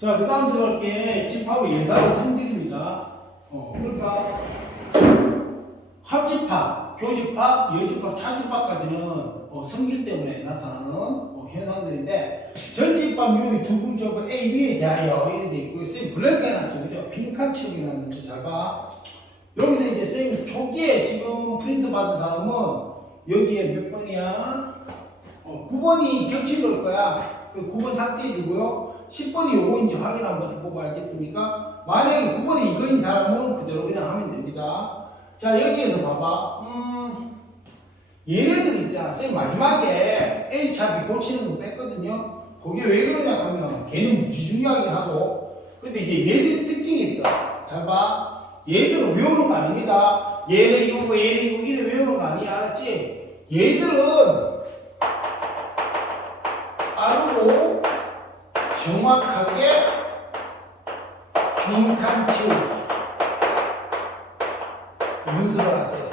자, 그 다음 들어갈게 집합의 예사의 성질입니다. 그러니까 합집합, 교집합, 여집합, 차집합까지는 성질 때문에 나타나는 현상들인데 전집합 유의 두 분조합 A, B에 대하여 이렇게 돼 있고요. 쌤 블랙 해놨죠, 그죠? 빈칸 채우기라는 잘 봐. 여기서 이제 쌤 초기에 지금 프린트 받은 사람은 여기에 몇 번이야? 9번이 겹친 걸 거야. 그 9번 삭제해주고요. 10번이 요거인지 확인 한번 해보고 알겠습니까? 만약에 9번이 이거인 사람은 그대로 그냥 하면 됩니다. 자, 여기에서 봐봐. 얘네들 있잖아. 쌤 마지막에 A 차 B 고치는 거 뺐거든요. 그게 왜 그러냐 하면 걔는 무지 중요하긴 하고, 근데 이제 얘들 특징이 있어. 잘 봐. 얘들은 외우는 거 아닙니다. 얘네 이거 얘네 이거 이래 외우는 거 아니야. 알았지? 얘들은 빠르고 정확하게 빈칸 채우기 연습을 하세요.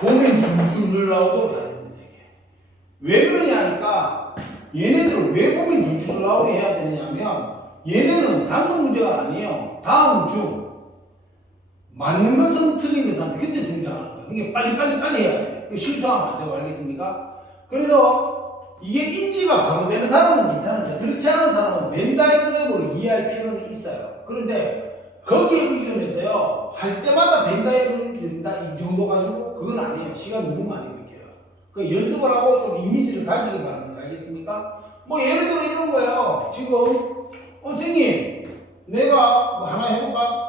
보면 줄줄 나오도록 해야 됩니다. 이게. 왜 그러냐 하니까 얘네들은 왜 보면 줄줄 나오게 해야 되냐면 얘네는 단독 문제가 아니에요. 다음 중 맞는 것은 틀린 것은 그때 등장하는 거예요. 그게 빨리 해야 돼. 실수하면 안 되고 알겠습니까? 그래서 이게 인지가 바로 되는 사람은 괜찮은데 그렇지 않은 사람은 벤 다이어그램으로 이해할 필요는 있어요. 그런데 거기에 의존해서요 할 때마다 벤 다이어그램이 된다 이 정도 가지고 그건 아니에요. 시간 너무 많이 걸려요. 그 연습을 하고 좀 이미지를 가지기 바랍니다. 알겠습니까? 뭐 예를 들어 이런 거예요. 지금 선생님 내가 뭐 하나 해볼까?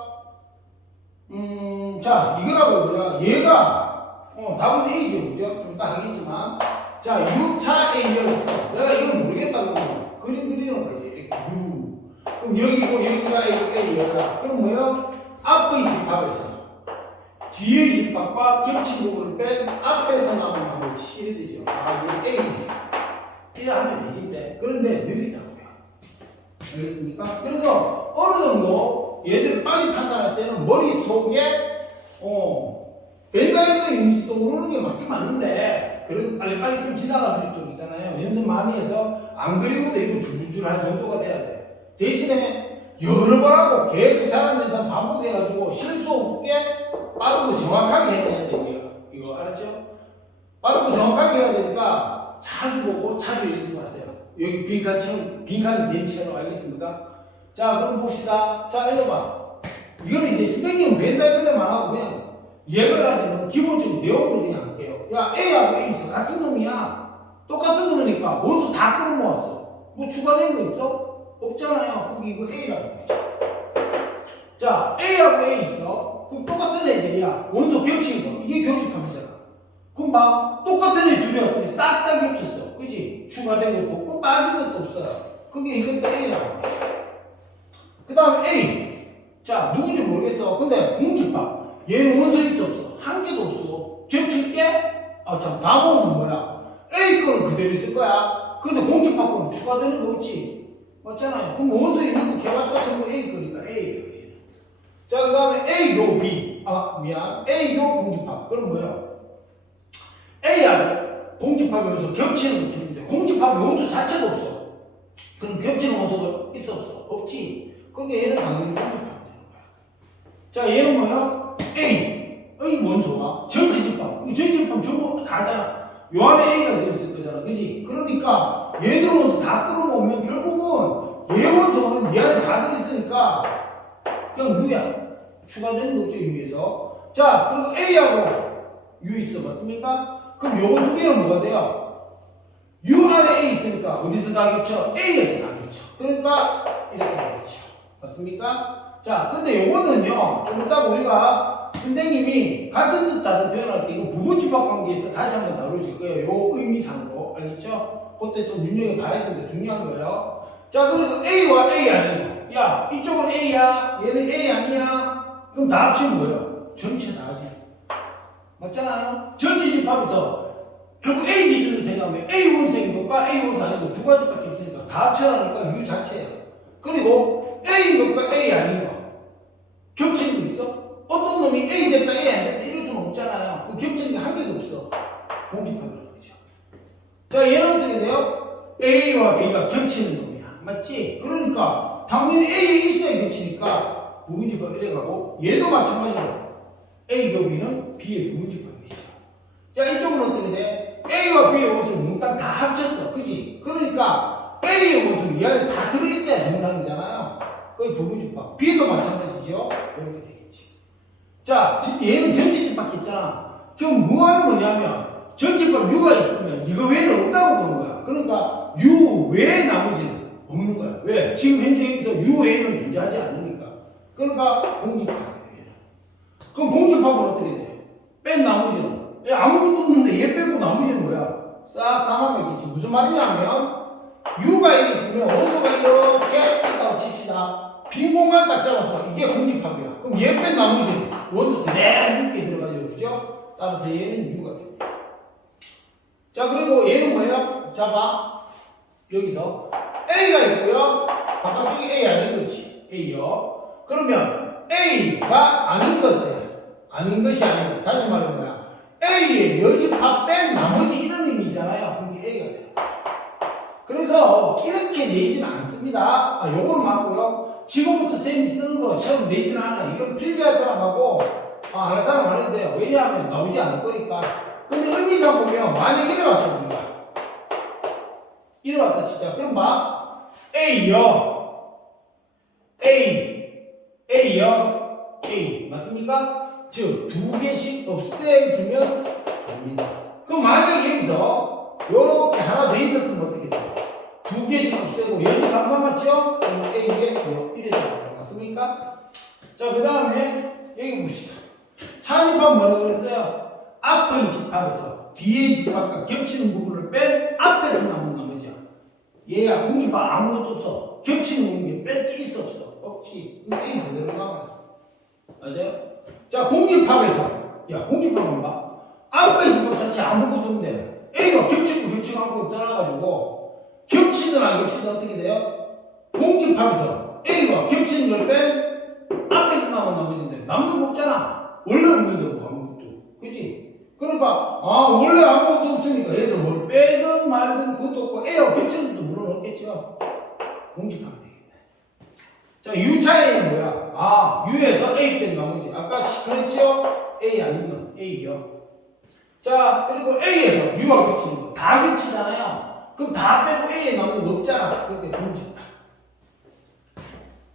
자 이거라고 뭐야? 얘가 답은 A죠, 그죠? 좀 이따 하겠지만. 자, 6차 A라고 있어. 내가 이걸 모르겠다고 그림 그리는 거지. 이렇게 U. 그럼 여기고 여기가 A야. 그럼 뭐야? 앞의 집합에서 뒤의 집합과 겹친 부분을 뺀 앞에서 나오는 것이 이래 되죠. 아, 이게 A네. 이래 하면 되는데 그런데 느리다고요. 알겠습니까? 그래서 어느 정도 얘들 빨리 판단할 때는 머릿속에 벤다이어그램 인지도 모르는 게 맞긴 맞는데 그래도 빨리 좀 지나갈 수 있도록 있잖아요. 연습 많이 해서 안 그리고도 이거 줄줄줄 할 정도가 돼야 돼. 대신에 여러 번 하고 계속 잘하면서 반복해가지고 실수 없게 빠르고 정확하게 해야 돼요. 이거 알았죠? 빠르고 정확하게 해야 되니까 자주 보고 자주 연습하세요. 여기 빈칸이 된 채로 알겠습니까? 자, 그럼 봅시다. 자, 읽어봐. 이거는 이제 선생님은 벤다이어그램만 하고 그냥 얘가 가지는 기본적인 내용으로 그냥 할게요. 야, A하고 A 있어. 같은 놈이야. 똑같은 놈이니까 원수 다 끌어모았어. 뭐 추가된 거 있어? 없잖아요. 거기 이거 A라는 거지. 자, A하고 A 있어. 그럼 똑같은 애들이야. 원수 겹친 거. 이게 교집합이잖아. 그럼 봐. 똑같은 애 둘이 왔으니 싹 다 겹쳤어. 그지? 추가된 것도 없고 빠진 것도 없어요. 그게 이것도 A라는 거지. 그 다음에 A. 자, 누군지 모르겠어. 근데 공집합. 얘는 원소 있어 없어? 한 개도 없어. 겹칠 게? 다 모으면 뭐야? A 거는 그대로 있을 거야. 근데 공집합 거는 추가되는 거 없지? 맞잖아요. 그럼 원소 있는 거 개발자 전부 A 거니까 A예요. 자, 그 다음에 A 요 B. A 요 공집합. 그럼 뭐야? A하고 공집합이면서 겹치는 거 있는데 공집합 원소 자체가 없어. 그럼 겹치는 원소가 있어 없어? 없지. 그러니까 얘는 당연히 공집합이 되는 거야. 자, 얘는 뭐야? A의 원소가 전체집합. 이 전체집합 전부 다잖아. 요 안에 A가 들어있을 거잖아. 그지? 그러니까 얘들 원소 다 끌어모으면 결국은 얘 원소는 얘 안에 다 들어있으니까 그냥 U야. 추가되는 거 없죠, U에서. 자, 그리고 A하고 U 있어 봤습니까? 그럼 요거 두 개는 뭐가 돼요? U 안에 A 있으니까 어디서 다 겹쳐? A에서 다 겹쳐. 그러니까 이렇게 되겠죠. 맞습니까? 자, 근데 요거는요, 좀 이따 우리가 선생님이 같은 뜻 다른 표현할 때 이거 부분집합 관계에서 다시 한번 다루실 거예요. 요 의미상으로. 알겠죠? 그때 또 눈여겨봐야 되는데 중요한 거예요. 자, 그러니까 A와 A 아니고, 야, 이쪽은 A야, 얘는 A 아니야. 그럼 다 합치면 뭐예요? 전체 다 하지. 맞잖아요? 전체 집합에서 결국 A 기준으로 생각하면 A 원소인 것과 A 원소 아닌 거 두 가지밖에 없으니까 다 합쳐라니까 U 자체예요. 그리고 A 것과 A 아닌 거 겹치는 거 있어? 어떤 놈이 A 됐다 A 안 됐다 이럴 수는 없잖아요. 그 겹치는 게 한 개도 없어. 공집합이라는 거죠. 자, 얘는 어떻게 돼요? A와 B가 겹치는 놈이야. 맞지? 그러니까 당연히 A에 있어야 겹치니까 부분집합 이래 가고 얘도 마찬가지로 A가 B는 B의 부분집합이죠. 자, 이쪽은 어떻게 돼? A와 B의 원소를 몽땅 다 합쳤어. 그지? 그러니까 A의 원소는 이 안에 다 들어있어야 정상이잖아요. 그게 부분집합. B도 마찬가지죠. 이렇게 되겠지. 자, 얘는 전체집합 했잖아. 그럼 무한은 뭐냐면 전체집합 U가 있으면 이거 외에는 없다고 보는 거야. 그러니까 U 외에 나머지는 없는 거야. 왜? 지금 현재 여기서 U 외에는 존재하지 않으니까. 그러니까 공집합이에요. 그럼 공집합은 어떻게 돼? 뺀 나머지는 아무것도 없는데 얘 빼고 나머지는 뭐야? 싹 담아먹겠지. 무슨 말이냐면 U가 여기 있으면 원소가 이렇게 있다고 칩시다. 빈 공간 딱 잡았어. 이게 공집합이야. 그럼 얘 뺀 나머지는 원소 그대로 이렇게 들어가죠. 그죠? 따라서 얘는 U가 됩니다. 자, 그리고 얘는 뭐예요? 자, 봐. 여기서 A가 있고요. 바깥쪽에 A 아닌 거지. A요. 그러면 A가 아닌 것이 아니다. 다시 말하면 뭐야? A의 여집합 뺀 나머지 이런 의미잖아요. 그게 A가 돼요. 그래서 이렇게 내지는 않습니다. 요거는 맞고요. 지금부터 쌤이 쓰는 거 처음 내지는 않아. 이건 필기할 사람하고 안 할 사람 하는데요. 왜냐하면 나오지 않을 거니까. 근데 의미상 보면 만약 이래 왔어 우리가. 이래 왔다 진짜. 그럼 봐. A요. A요. A. 맞습니까? 즉, 두 개씩 없애주면 됩니다. 그럼 만약에 여기서 요렇게 하나 더 있었으면 어떻게 돼요? 두 개씩 없애고 여기 한 번 맞죠? 그럼 A에 이래 됩니다. 맞습니까? 자, 그 다음에 여기 봅시다. 차집합 뭐라고 그랬어요? 앞의 집합에서 뒤의 집합과 겹치는 부분을 뺀 앞에서 남은 나머지야. 얘야 공집합 아무것도 없어. 겹치는 게 뺄 게 있어 없어? 없지. 그럼 A 그대로 남아요. 맞아요? 자, 공집합에서 공집합은 봐. 앞의 집합 자체 아무것도 없는데 A가 겹치고 한거 떠나가지고 겹치든 안 겹치든 어떻게 돼요? 공집합에서 A가 겹치는 걸 뺀 앞에서 남은 나머지인데 남는 거 없잖아. 원래 없는데 뭐 아무것도. 그치? 그러니까 원래 아무것도 없으니까 여기서 뭘 빼든 말든 그것도 없고 A와 겹치는 것도 물론 없겠죠. 공집합이 되겠네. 자, U차에는 뭐야? U에서 A 뺀 나머지. 아까 그랬죠? A 아니면 A요. 자, 그리고 A에서 U와 겹치는 거. 다 겹치잖아요. 그럼 다 빼고 A에 남는 거 없잖아. 그게 공집합.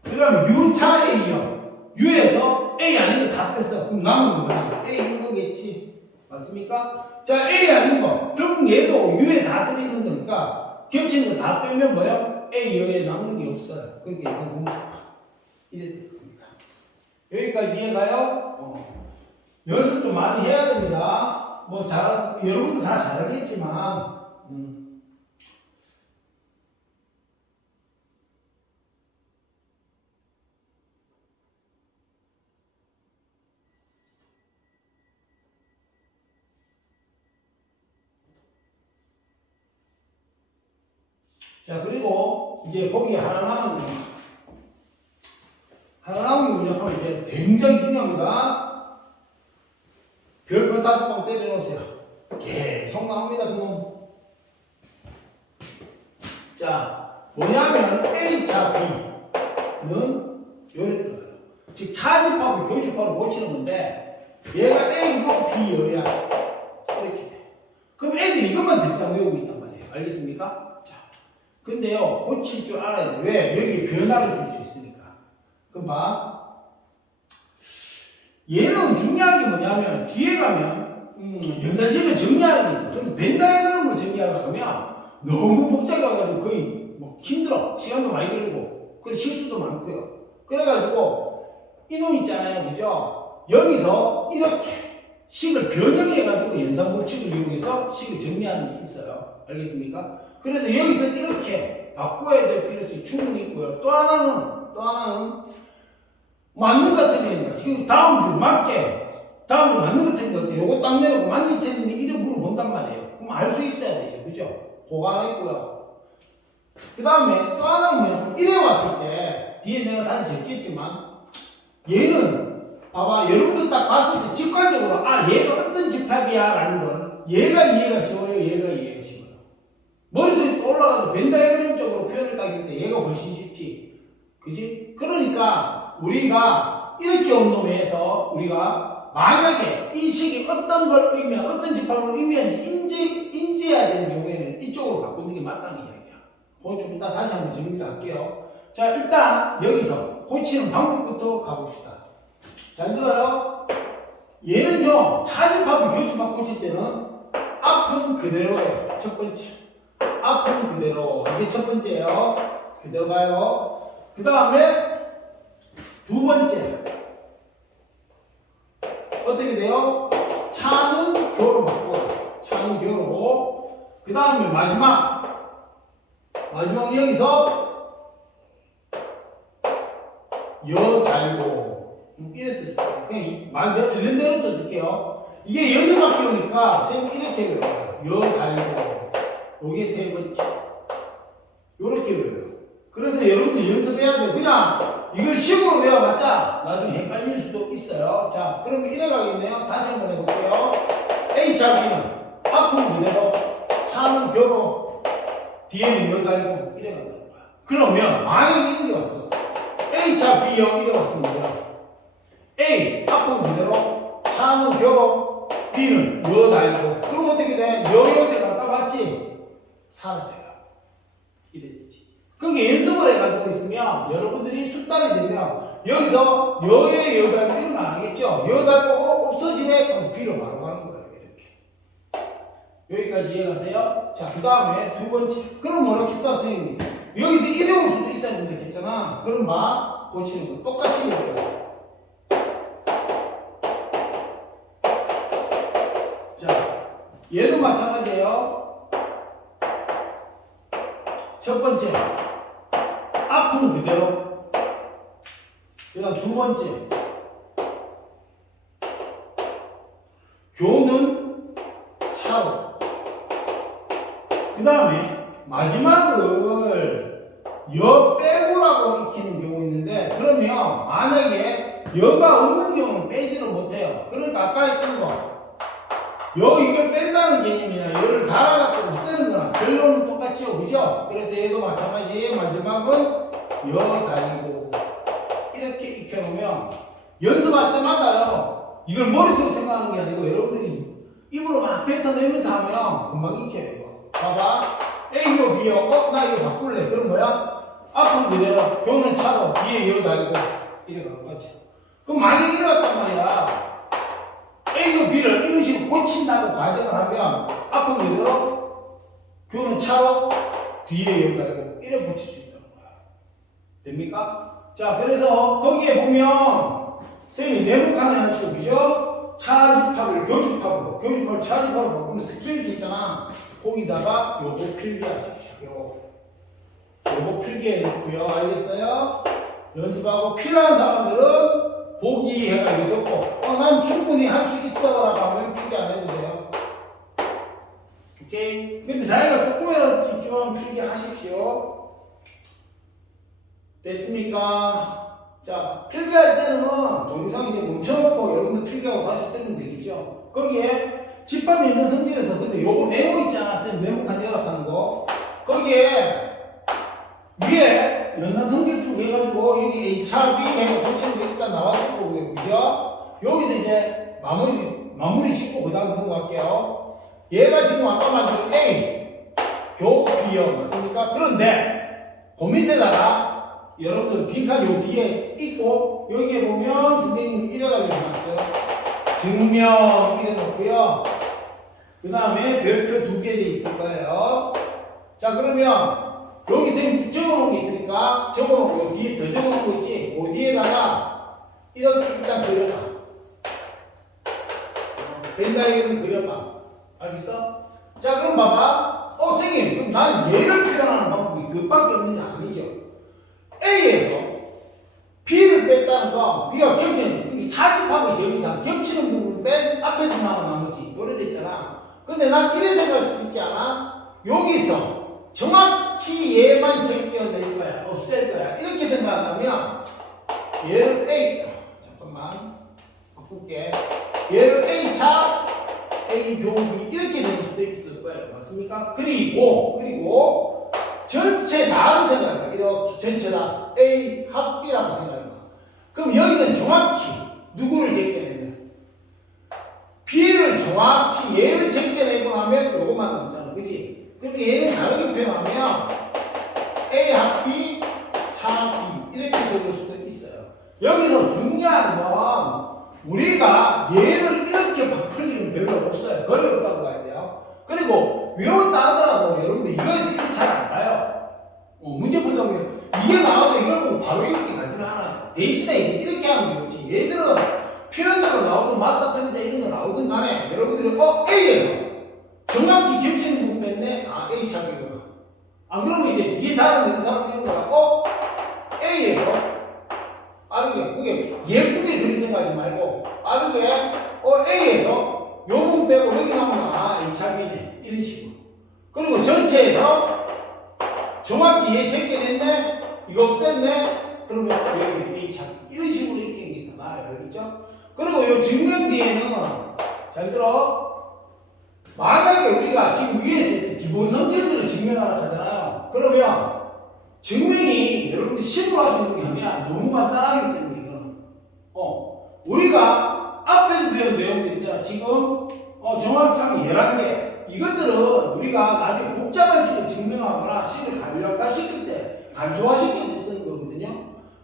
그 다음에 U차 A요. U에서 A 아닌 거 다 뺐어. 그럼 남은 거 뭐야? A인 거겠지. 맞습니까? 자, A 아닌 거. 결국 얘도 U에 다 들어있는 거니까 겹치는 거 다 빼면 뭐야? A 여기에 남는 게 없어요. 그러니까 이건 공집합. 이래 될 겁니다. 여기까지 이해가요? 연습 좀 많이 해야 됩니다. 여러분도 다 잘하겠지만, 자, 그리고 이제 보기 하나 남았네요. 하나 남은 게 뭐냐 하면 이제 굉장히 중요합니다. 별표 5방 때려놓으세요. 계속 나옵니다, 그럼. 자, 뭐냐면 A차 B는 요래 들어가요. 즉, 차집합을 교집합으로 고치는 건데, 얘가 A고 B여야 이렇게 돼. 그럼 애들이 이것만 일단 외우고 있단 말이에요. 알겠습니까? 자, 근데요, 고칠 줄 알아야 돼. 왜? 여기 변화를 줄 수 있으니까. 그럼 봐. 얘는 중요한 게 뭐냐면 뒤에 가면 연산식을 정리하는 게 있어. 근데 벤다이그램으로 정리하려고 하면 너무 복잡해가지고 거의 힘들어. 시간도 많이 걸리고 그리고 실수도 많고요. 그래가지고 이놈 있잖아요. 그죠? 여기서 이렇게 식을 변형해가지고 연산 법칙을 이용해서 식을 정리하는 게 있어요. 알겠습니까? 그래서 여기서 이렇게 바꿔야 될 필요성이 충분히 있고요. 또 하나는 맞는 것 같은 거야. 다음 주 맞는 것 같은 거 요거 딱 내놓고 맞는 틀린지 이래 물어본단 말이에요. 그럼 알 수 있어야 되죠. 그죠? 그거 하나 있고요. 그 다음에 또 하나는 이래 왔을 때 뒤에 내가 다시 적겠지만 얘는 봐봐. 여러분들 딱 봤을 때 직관적으로 얘가 어떤 집합이야 라는 건 얘가 이해가 쉬워요. 얘가 이해가 쉬워요. 머릿속에 올라가도 벤다이그램 쪽으로 표현을 딱 했을 때 얘가 훨씬 쉽지. 그지? 그러니까 우리가 이렇게 운동해서 우리가 만약에 이 식이 어떤 걸 의미한, 어떤 집합을 의미하는지 인지해야 되는 경우에는 이쪽으로 바꾸는 게 맞다는 이야기야. 그건 좀 이따 다시 한번 정리를 할게요. 자, 일단 여기서 고치는 방법부터 가봅시다. 잘 들어요? 얘는요, 차집합을 교집합 고칠 때는 앞은 그대로예요. 첫 번째. 앞은 그대로. 이게 첫 번째예요. 그대로 가요. 그 다음에 두 번째. 어떻게 돼요? 차는 교로 바꿔요. 차는 교로. 그 다음에 마지막 여기서 여 달고 이랬을 때 그냥 말 이런 대로 써줄게요. 이게 여집합 교니까 쌤이 이렇게 외워요. 여 달고 요게 세 번째 요렇게 외워요. 그래서 여러분들 연습해야 돼요. 그냥 이걸 식으로 외워봤자 나중에 헷갈릴 수도 있어요. 자, 그러면 이래 가겠네요. 다시 한번 해볼게요. A차 B는 앞은 그대로, 차는 교로, 뒤에는 여 달고 이래 간다는 거야. 그러면 만약에 이런 게 왔어. A차 B형 이래 왔습니다. A 앞은 그대로, 차는 교로, B는 여 달고. 그럼 어떻게 돼? 여여대 갔다 맞지? 사라져요. 이래 되지. 그게 연습을 해가지고 있으면 여러분들이 숙달이 되면 여기서 여의 여 달고 이런 거 안 하겠죠? 여 달고 없어지네? 그럼 B로 바로 가는 거예요. 이렇게. 여기까지 이해가세요? 자, 그 다음에 두 번째. 그럼 뭐라겠어, 선생님? 여기서 이래 올 수도 있어야 된다 했잖아. 그럼 막 고치는 거 똑같이 해요. 자, 얘도 마찬가지예요. 첫 번째. 앞은 그대로. 그 다음 두 번째. 교는 차로. 그 다음에 마지막을 여 빼고라고 익히는 경우 있는데, 그러면 만약에 여가 없는 경우는 빼지를 못해요. 그러니까 아까 했던 거. 이걸 뺀다는 개념이나 여를 달아갖고 쓰는 거나 결론은 똑같죠, 그죠? 그래서 얘도 마찬가지. 마지막은 여 달고 이렇게 익혀놓으면 연습할 때마다요, 이걸 머릿속으로 생각하는 게 아니고 여러분들이 입으로 막 뱉어내면서 하면 금방 익혀요. 이거 봐봐. A요 B요. 나 이거 바꿀래. 그럼 뭐야? 앞은 그대로, 교는 차로, 뒤에 여 달고 이래 가는 거죠. 그럼 만약에 이래왔단 말이야. A와 B를 이런 식으로 고친다고 가정을 하면 앞은 그대로, 교는 차로, 뒤에 여 달고 이래 고칠 수 있다는 거야. 됩니까? 자, 그래서 거기에 보면 쌤이 네모칸을 해놨죠, 그죠? 차집합을 교집합을 차집합으로 바꾸면 스킬 있잖아. 거기다가 요거 필기하십시오. 요거 필기해 놓고요. 알겠어요? 연습하고 필요한 사람들은 보기 해가지고 적고, 난 충분히 할 수 있어 라고 하면 필기 안 해도 돼요. 오케이? 근데 자기가 조금이라도 집중하면 필기 하십시오. 됐습니까? 자, 필기할 때는 동영상 이제 멈춰놓고 여러분들 필기하고 다시 뜨면 되겠죠? 거기에 집합 연전 성질에서 근데 요거 네모 있잖아. 쌤 네모칸 연락하는 거. 거기에 위에 연산 성질 쭉 해가지고 여기 A차 B 해서 고치는 게 일단 나왔을 거고요. 그죠? 여기서 이제 마무리 짓고 그 다음 넘어갈게요. 얘가 지금 아까 만든 A, 교 B요. 맞습니까? 그런데 그 밑에다가 여러분들 빈칸 요 뒤에 있고 여기에 보면 선생님이 이래가지고 해놨어요. 증명 이래 놓고요. 그 다음에 별표 2개 돼 있을 거예요. 자, 그러면 여기 선생님 쭉 적어놓은 게 있으니까 적어놓고 뒤에 더 적어놓은 거 있지? 그 뒤에다가 이렇게 일단 그려봐. 벤다이어는 그려봐. 알겠어? 자, 그럼 봐봐. 선생님, 그럼 난 얘를 표현하는 방법이 그것밖에 없는 게 아니죠. A에서 B를 뺐다는 건 B가 겹치는, 차집합의 정의상 겹치는 부분을 뺀 앞에서 나온 나머지 요래 됐잖아. 근데 난 이래 생각할 수도 있지 않아? 여기서 정확히 얘만 제껴낼 거야, 없앨 거야, 이렇게 생각한다면 얘를 A, 잠깐만 바꿀게. 얘를 A차 A 교비 이렇게 적을 수도 있을 거예요. 맞습니까? 그리고 전체 다를 생각해봐. 이렇게 전체 다 A 합 B라고 생각해봐. 그럼 여기는 정확히 누구를 제껴내냐? B를 정확히 얘를 제껴내고 나면 요것만 남잖아. 그지? 그렇게 얘를 다르게 표현하면 A 합 B 차 B 이렇게 적을 수도 있어요. 여기서 중요한 건 우리가 얘를 이렇게 바꿀 일은 별로 없어요. 거의 없다고 봐야 돼요. 그리고 외웠다 하더라도 여러분들 이거에서 이렇게 잘 안 봐요. 문제 풀다 보면 이게 나와도 이걸 보고 바로 이렇게 가지는 않아요. 대신에 이렇게 하면 그렇지. 얘들은 표현으로 나오든 맞다 틀리다 이런 거 나오든 간에 여러분들이 A에서 정확히 겹치는 부분 뺐네. 아 A 차비구나. 안 그러면 이제 이해 잘 안 되는 사람 이런 거야. A에서 빠르게 그게 예쁘게 그리 생각하지 말고 빠르게 A에서 요 부분 빼고 여기 나오면 아 A 차비네 이런 식으로. 그리고 전체에서 정확히 얘 제껴냈네 이거 없앴네 그러면 여기 A 차비 이런 식으로 이렇게 얘기해서 나와요. 알겠죠? 그리고 요 증명 뒤에는 잘 들어. 만약에 우리가 지금 위에서 이렇게 기본 성질들을 증명하라 하잖아요. 그러면 증명이 여러분들 실무할 수 있는 게 아니라 너무 간단하기 때문에 이거는 우리가 앞에서 배운 내용들 있잖아. 지금 정확하게 11개 이것들은 우리가 나중에 복잡한 식을 증명하거나 식을 간략화시킬 때 간소화시킬 때 쓰는 거거든요.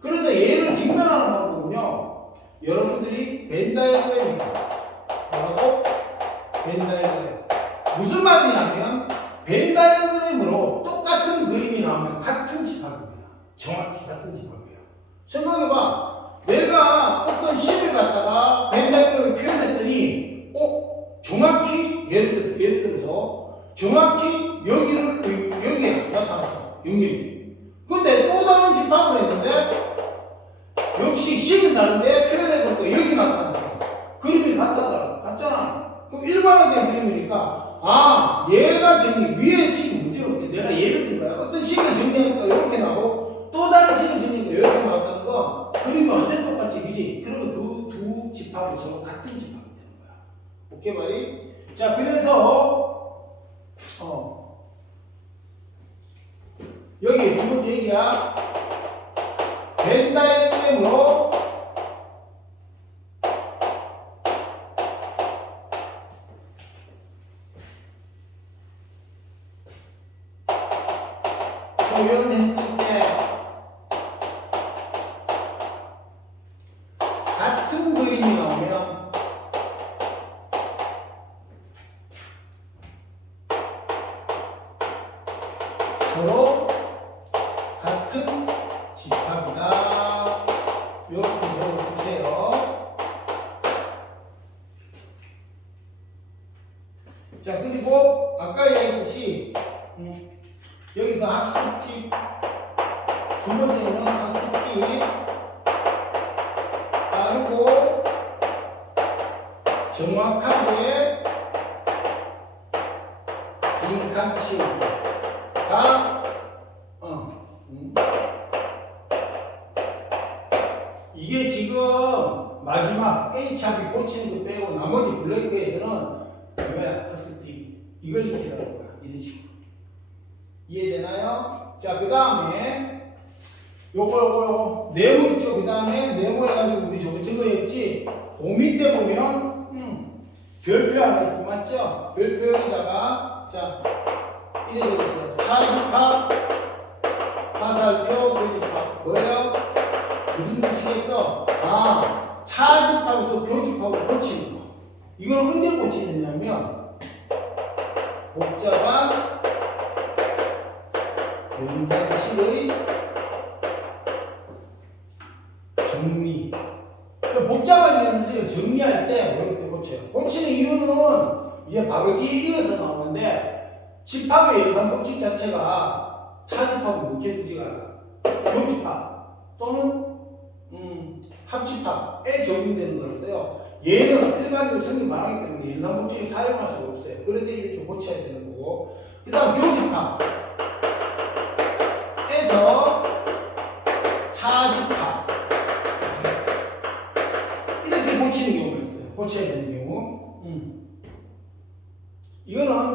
그래서 얘를 증명하는 방법은요. 여러분들이 벤 다이어그램이에요. 뭐라고? 벤 다이어그램. 무슨 말이냐면 벤 다이어그램으로 똑같은 그림이 나오면 같은 집합입니다. 정확히 같은 집합이에요. 생각해봐. 내가 어떤 식을 갖다가 벤 다이어그램을 표현했더니 정확히 예를 들어서 정확히 여기에 나타났어. 여기. 근데 또 다른 집합을 했는데 역시 식은 다른데 표현해볼까 여기 나타났어. 그림이 같잖아. 그럼 일반화된 그림이니까 얘가 위에 식이 문제로 내가 예를 든 거야. 어떤 식을 정리하니까 이렇게 나오고 또 다른 식을 정리하니까 이렇게 나왔다는 거 그림이 완전 똑같지, 그지? 그러면 그 두 집합이 서로 같은 집합이 되는 거야. 오케이 말이? 자, 그래서 여기 두 번째 얘기야. 벤 다이어그램으로 표현했을 때 같은 그림이 나오면 서로 같은 집합이다. 이렇게 적어주세요. 자, 그리고 아까 얘기했듯이 여기서 학습 팁 두 번째는 학습 팁 따르고 정확하게 빈칸 치우기가 이게 지금 마지막 H합이 고치는 거 빼고 나머지 블랙에서는 이거야 학습 팁 이걸 익히라는 거야. 이런 식으로 이해되나요? 자, 그 다음에 요거 네모 있죠? 그 다음에 네모 해가지고 우리 저거 했지? 그 밑에 보면 별표 하나 있어. 맞죠? 별표 여기다가 자 이래 적었어요. 차집합 화살표 교집합 뭐예요? 무슨 뜻이겠어? 차집합에서 교집합을 고치는 거. 이걸 언제 고치느냐면 복잡한 연산식의 정리. 복잡한 연산식을 정리할 때 이렇게 고쳐요. 고치는 이유는 이제 바로 뒤에 이어서 나오는데 집합의 연산 법칙 자체가 차집합을 묵혀두지가 않아. 교집합 또는 합집합에 적용되는 거라서요. 얘는 일반적으로 성립 안 하기 때문에 연산 법칙을 사용할 수가 없어요. 그래서 이렇게 고쳐야 되는 거고, 그 다음 교집합 에서 차집합 이렇게 고치는 경우가 있어요. 고쳐야 되는 경우. 이거는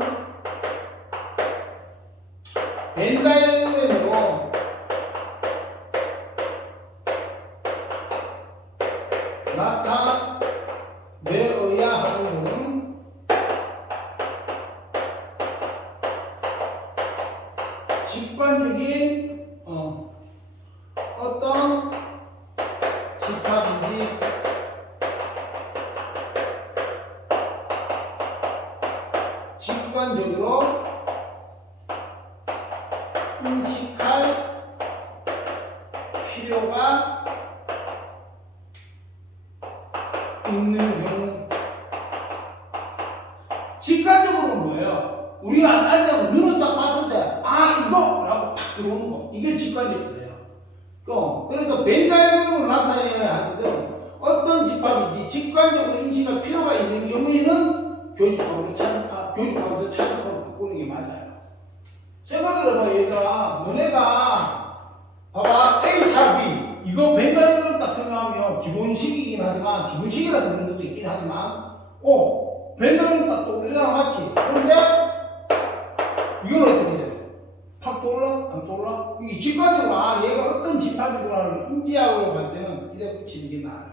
벤 다이어그램으로 나타내어야 하는 것은 직관적인 어떤 집합인지 직관적으로 인식할 필요가 있는 경우. 직관적으로는 뭐예요? 우리가 앉아서 눈을 딱 봤을 때, 아, 이거! 라고 팍 들어오는 거. 이게 직관적이에요. 그래서 벤 다이어그램으로 나타내야 하거든. 어떤 집합인지 직관적으로 인식할 필요가 있는 경우에는 교집합으로 차집합, 교집합에서 차집합으로 바꾸는 게 맞아요. 생각을 해봐, 얘들아. 너네가, 봐봐, A차 B. 이거 벤 다이어그램 딱 생각하면 기본식이긴 하지만, 기본식이라서 그런 것도 있긴 하지만, 벤 다이어그램 딱 떠오르잖아, 맞지? 그런데, 이건 어떻게 돼? 팍 떠올라? 안 떠올라? 이게 직관적으로, 아, 얘가 어떤 집합이구나를 인지하고 갈 때는 이래 붙이는 게 나아요.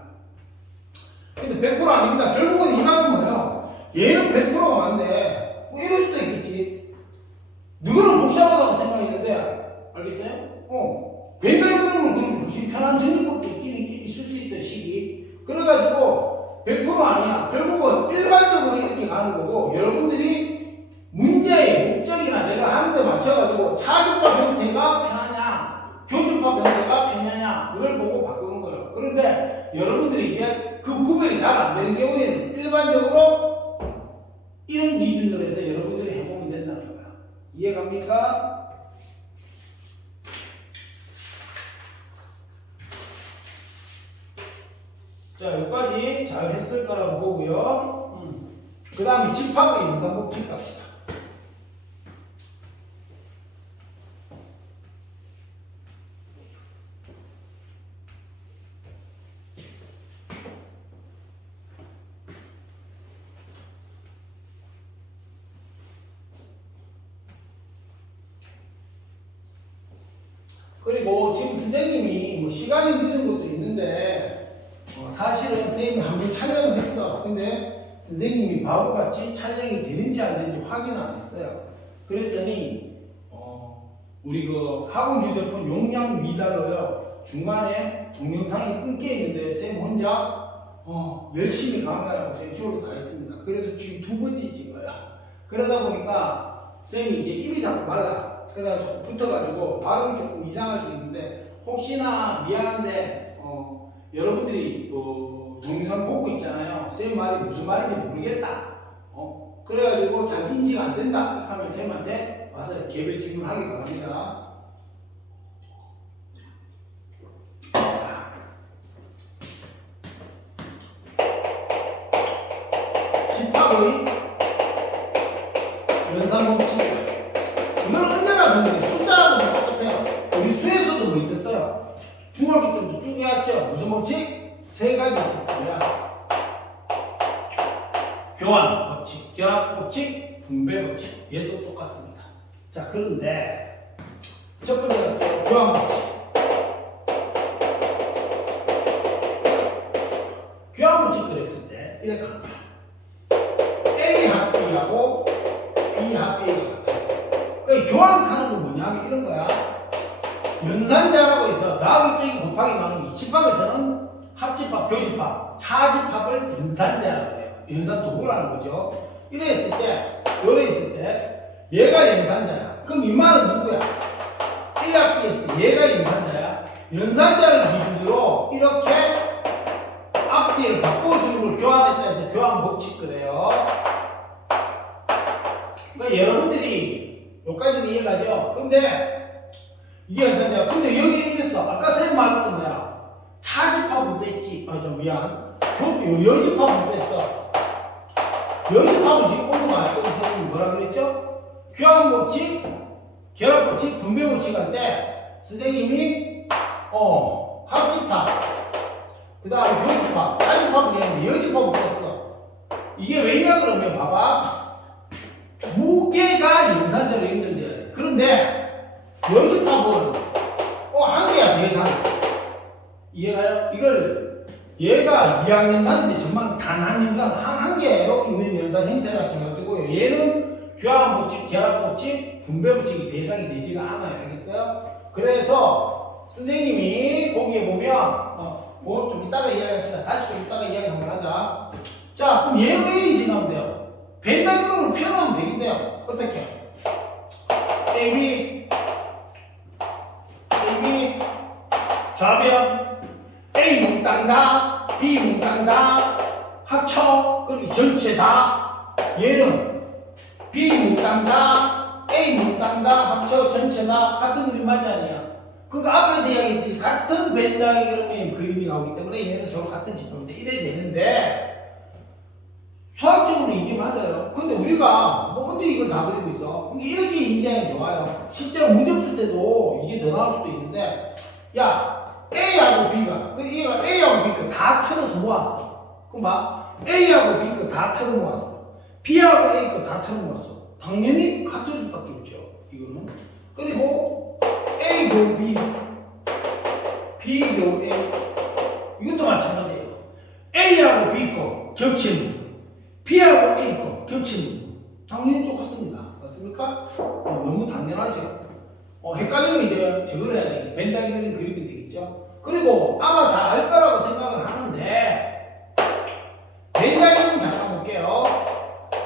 근데 100% 아닙니다. 결국은 이 말은 뭐예요? 얘는 100%가 맞네. 뭐 이럴 수도 있겠지. 누구는 복잡하다고 생각했는데, 알겠어요? 벤 다이어그램은 그럼 훨씬 편한 정리법도 있긴 있을 수 있어요, 식이. 그래가지고 100% 아니야. 결국은 일반적으로 이렇게 가는 거고, 여러분들이 문제의 목적이나 내가 하는 데 맞춰가지고 차집합 형태가 편하냐, 교집합 형태가 편하냐, 그걸 보고 바꾸는 거예요. 그런데 여러분들이 이제 그 구별이 잘 안 되는 경우에는 일반적으로 이런 기준으로 해서 여러분들이 해보면 된다는 거야. 이해갑니까? 자, 여기까지 잘 했을 거라고 보고요. 그 다음에 집합의 연산법칙 갑시다. 그리고 지금 선생님이 뭐 시간이 늦은 것도 있는데 사실은 선생님이 한번 촬영을 했어. 근데 선생님이 바보같이 촬영이 되는지 안 되는지 확인을 안 했어요. 그랬더니 우리 그 학원 휴대폰 용량 미달로요 중간에 동영상이 끊겨 있는데 쌤 혼자 열심히 강의하고 센츄로 다 했습니다. 그래서 지금 2번째 찍어요. 그러다 보니까 쌤이 이제 입이 자꾸 말라. 그래가지고 붙어가지고 발음이 조금 이상할 수 있는데 혹시나 미안한데 여러분들이 동영상 보고 있잖아요. 쌤 말이 무슨 말인지 모르겠다. 그래가지고 잘 인지가 안 된다. 이렇게 하면 쌤한테 와서 개별 질문하기 바랍니다. 집합의 연산법칙. 이건 언제나 그런데 숫자하고 똑같아요. 우리 수에서도 뭐 있었어요? 중학교 때부터 쭉 해왔죠. 무슨 법칙? 3가지 있을 거야. 교환 법칙, 결합 법칙, 분배 법칙. 얘도 똑같습니다. 자, 그런데 첫 번째가 교환 법칙. 교환 법칙 그랬을 때 이렇게 합니다. A 합 B하고 B 합 A가 같아요. 그러니까 교환하는 건 뭐냐면 이런 거야. 연산자라고 해서 더하기 빼기 곱하기 나누기. 집합에서는 합집합, 교집합, 차집합을 연산자라고 해요. 연산 도구라는 거죠. 이래 있을 때, 요래 있을 때 얘가 연산자야. 그럼 이 말은 누구야? A 합 B 했을 때 얘가 연산자야. 연산자를 기준으로 이렇게 앞뒤를 바꿔주는 걸 교환했다 해서 교환 법칙 그래요. 그러니까 여러분들이 여기까지는 이해가죠? 근데 이게 연산자야. 근데 여기 이랬어. 아까 쌤 말했던 거야. 차집합을 뺐지. 미안. 여집합을 뺐어. 여집합은 지금 오늘 말했던 선생님이 뭐라 그랬죠? 교환 법칙, 결합 법칙, 분배 법칙 할 때 선생님이 합집합, 그 다음에 교집합, 차집합을 했는데 여집합을 뺐어. 이게 왜냐 그러면 봐봐. 두 개가 연산대로 연결돼야 돼. 그런데 여집합은 한 개야 대상. 이해가요? 이걸 얘가 이항연산인데 정말 단 한 연산 한 개로 있는 연산 형태라 해가지고 얘는 교합법칙, 결합법칙, 분배법칙이 대상이 되지가 않아요. 알겠어요? 그래서 선생님이 거기에 보면 그거 좀 이따가 이야기합시다. 다시 좀 이따가 이야기 한번 하자. 자, 그럼 얘는 A 지나면 돼요. 벤다그램으로 표현하면 되겠네요. 어떻게? AB 좌변 A 몽땅 다 B 몽땅 다 합쳐 그리고 전체 다 얘는 B 몽땅 다 A 몽땅 다 합쳐 전체 다 같은 그림 맞아 아니야? 그러니까 앞에서 이야기했듯이 같은 벤다그램의 그림이 나오기 때문에 얘는 서로 같은 지표인데 이래 되는데 수학적으로 이게 맞아요. 근데 우리가 근데 이걸 다 그리고 있어. 이렇게 인지하기 좋아요. 실제로 문제 풀 때도 이게 더 나올 수도 있는데 야 A하고 B가 얘가 A하고 B 거 다 틀어서 모았어. 그럼 봐 A하고 B 거 다 틀어 모았어. B하고 A 거 다 틀어 모았어. 당연히 같을 수밖에 없죠. 이거는. 그리고 A 교 B B 교 A 이것도 마찬가지예요. A하고 B 거 겹치는 부분 B하고 A 거 겹치는 부분 당연히 똑같습니다. 맞습니까? 너무 당연하죠. 헷갈리면 이제 저걸 해야 돼. 벤다그램 그리면 되겠죠. 그리고 아마 다 알 거라고 생각을 하는데 벤다그램 잠깐 볼게요.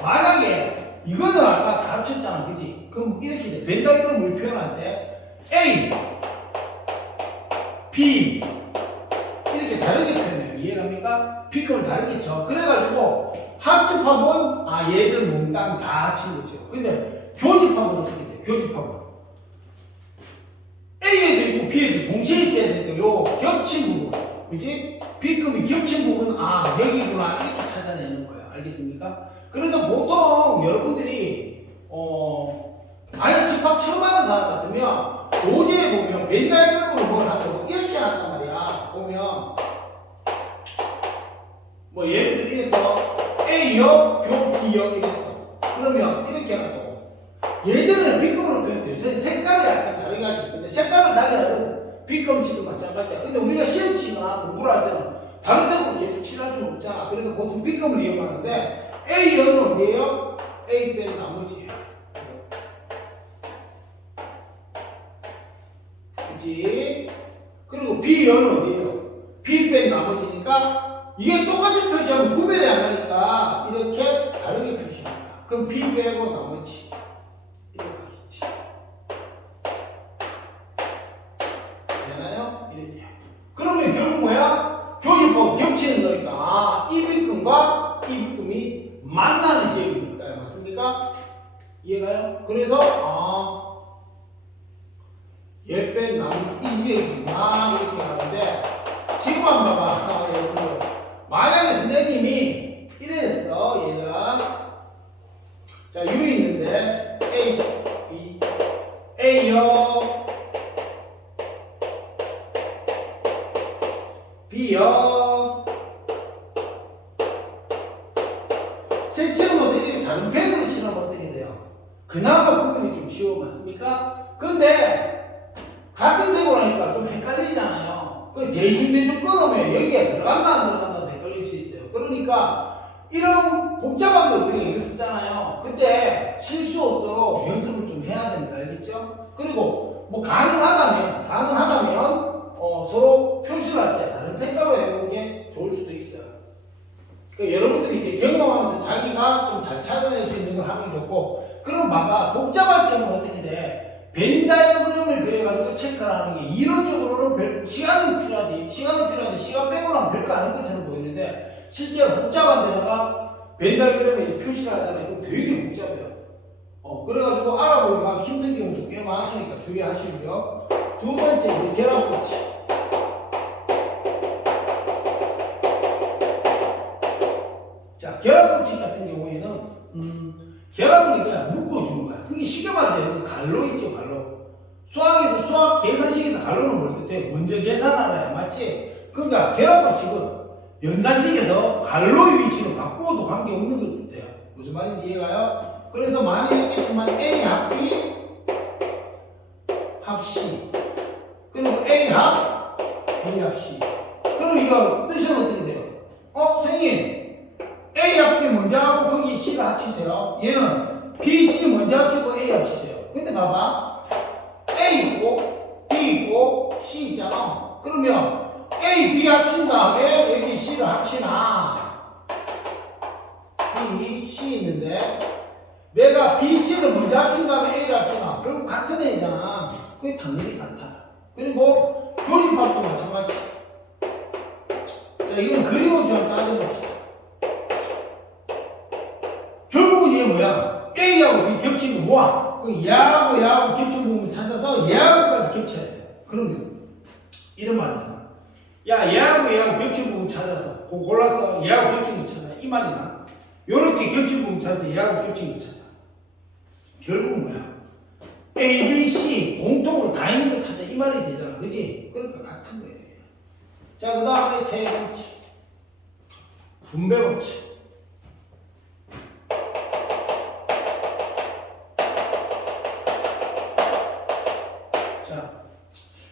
만약에 이거는 아까 다 합쳤잖아, 그치? 그럼 이렇게 돼. 벤다그램을 표현할 때 A, B 이렇게 다르게 표현해요. 이해갑니까? B급을 다르게 쳐. 그래가지고 합집합은 얘들 몽땅 다 합친 거죠. 근데 교집합은 어떻게 돼? 교집합은 A에도 있고 B에도 동시에 있어야 되니까 요 겹친 부분, 그지? B급이 겹친 부분은 여기구나 이렇게 찾아내는 거예요. 알겠습니까? 그래서 보통 여러분들이 만약 집합 처음 하는 사람 같으면 교재에 보면 벤다그램으로 뭘 하냐고 이렇게 한단 말이야. 보면 예를 들어서 A역, 교 B역 이랬어. 그러면 이렇게 해가지고 예전에는 B급으로 표현돼요. 색깔을 약간 다르게 하지. 근데 색깔을 달리하든 B급 치도 마찬가지야. 근데 우리가 시험 치거나 공부를 할 때는 다른 색으로 계속 칠할 수는 없잖아. 그래서 보통 B급을 이용하는데 A역은 어디에요? A 뺀 나머지예요. 그치? 그리고 B역은 어디에요? B 뺀 나머지니까 이게 똑같이 표시하면 구별이 안 가니까 이렇게 다르게 표시합니다. 그럼 B 빼고 나머지 이렇게 하겠지. 되나요? 이래 돼요. 그러면 결국 뭐야? 교집하고 겹치는 거니까 이 빗금과 이 빗금이 만나는 지역이니까요. 맞습니까? 이해가요? 그래서 얘 뺀 나머지 이 지역이구나 이렇게 하는데 지금 한번 봐봐. 여러분 만약에 선생님이 이랬어 얘들아. 자, U 있는데 A, B, A역, B역 색칠은 어떻게 다른 펜으로 칠하면 어떻게 돼요? 그나마 구분이 좀 쉬워. 맞습니까? 근데 같은 색으로 하니까 좀 헷갈리잖아요. 그 대충 끊으면 여기에 들어간다 안 들어간다 헷갈릴 수 있어요. 그러니까 이런 복잡한 거 우리가 이거 쓰잖아요. 그때 실수 없도록 연습을 좀 해야 됩니다. 알겠죠? 그리고 가능하다면 서로 표시를 할 때 다른 색깔로 해보는 게 좋을 수도 있어요. 그러니까 여러분들이 이렇게 경험하면서 자기가 좀 잘 찾아낼 수 있는 걸 하면 좋고, 그럼 봐봐. 복잡할 때는 어떻게 돼? 벤다이어그램을 그려가지고 체크를 하는 게 이론적으로는 시간이 필요하지. 시간 빼고 나면 별거 아닌 것처럼 보이는데 실제로 복잡한 데다가 벤다이어그램에 표시를 하잖아요. 그럼 되게 복잡해요. 그래가지고 알아보기가 힘든 경우도 꽤 많으니까 주의하시고요. 두 번째 이제 결합법칙. 자, 결합법칙 같은 경우에는 결합은 그냥 묶어주는 거야. 그게 쉽게 말해서 갈로 있죠, 갈로. 수학 계산식에서 갈로는 뭘 뜻해? 먼저 계산하라야, 맞지? 그러니까 결합법칙은 연산식에서 갈로의 위치를 바꾸어도 관계없는 걸 뜻해요. 무슨 말인지 이해가요? 그래서 많이 했겠지만 A 합 B 합 C 그리고 A 합 B 합 C. 그럼 이거 뜻은 어떻게 돼요? 선생님 A 합 B 먼저 하고 거기 C를 합치세요. 얘는 B, C 먼저 합치고 A 합치세요. 근데 봐봐 A 있고 B 있고 C 있잖아. 그러면 A, B 합친 다음에 여기 C를 합치나 B, C 있는데 내가 B, C를 먼저 합친 다음에 A를 합치나 결국 같은 애잖아. 그게 당연히 같아. 그리고 교집합도 마찬가지. 자 이건 그림을 좀 따져봅시다. 결국은 얘 뭐야? A하고 B 겹친 거 뭐야? 그 얘하고 얘하고 겹친 부분을 찾아서 얘하고까지 겹쳐야 돼. 그러면 이런 말이잖아. 야 얘하고 얘하고 겹친 부분 찾아서 그거 골라서 얘하고 겹친 거 찾아. 이 말이나 요렇게 겹친 부분 찾아서 얘하고 겹친 거 찾아. 결국은 뭐야? A, B, C 공통으로 다 있는 거 찾아. 이 말이 되잖아. 그지? 그러니까 같은 거예요. 자 그 다음에 세 번째 분배 법칙.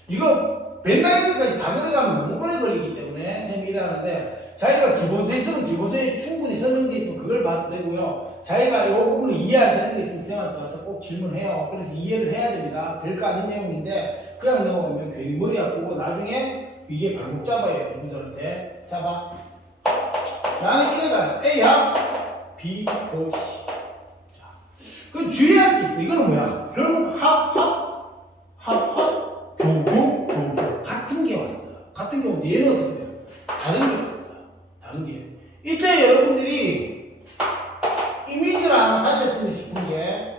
이거 벤다이드까지 다 들어가면 너무 오래 걸리기 때문에 쌤이 일하는데 자기가 기본서에 있으면 기본서에 충분히 설명되어 있으면 그걸 봐도 되고요. 자기가 이 부분을 이해 안 되는 게 있으면 쌤한테 와서 꼭 질문해요. 그래서 이해를 해야 됩니다. 별거 아닌 내용인데 그냥 넘어가면 괜히 머리 아프고 나중에 이게 발목 잡아요. 여러분들한테. 잡아. 나는 이래가 A 합 B 고 C. 자, 그 주의할 게 있어. 이거는 뭐야? 결국 합 교구 같은 게 왔어요. 같은 경우인데 얘는 어떻게 돼요? 다른 게 왔어요. 다른 게. 이때 여러분들이 이미지를 하나 살렸으면 싶은 게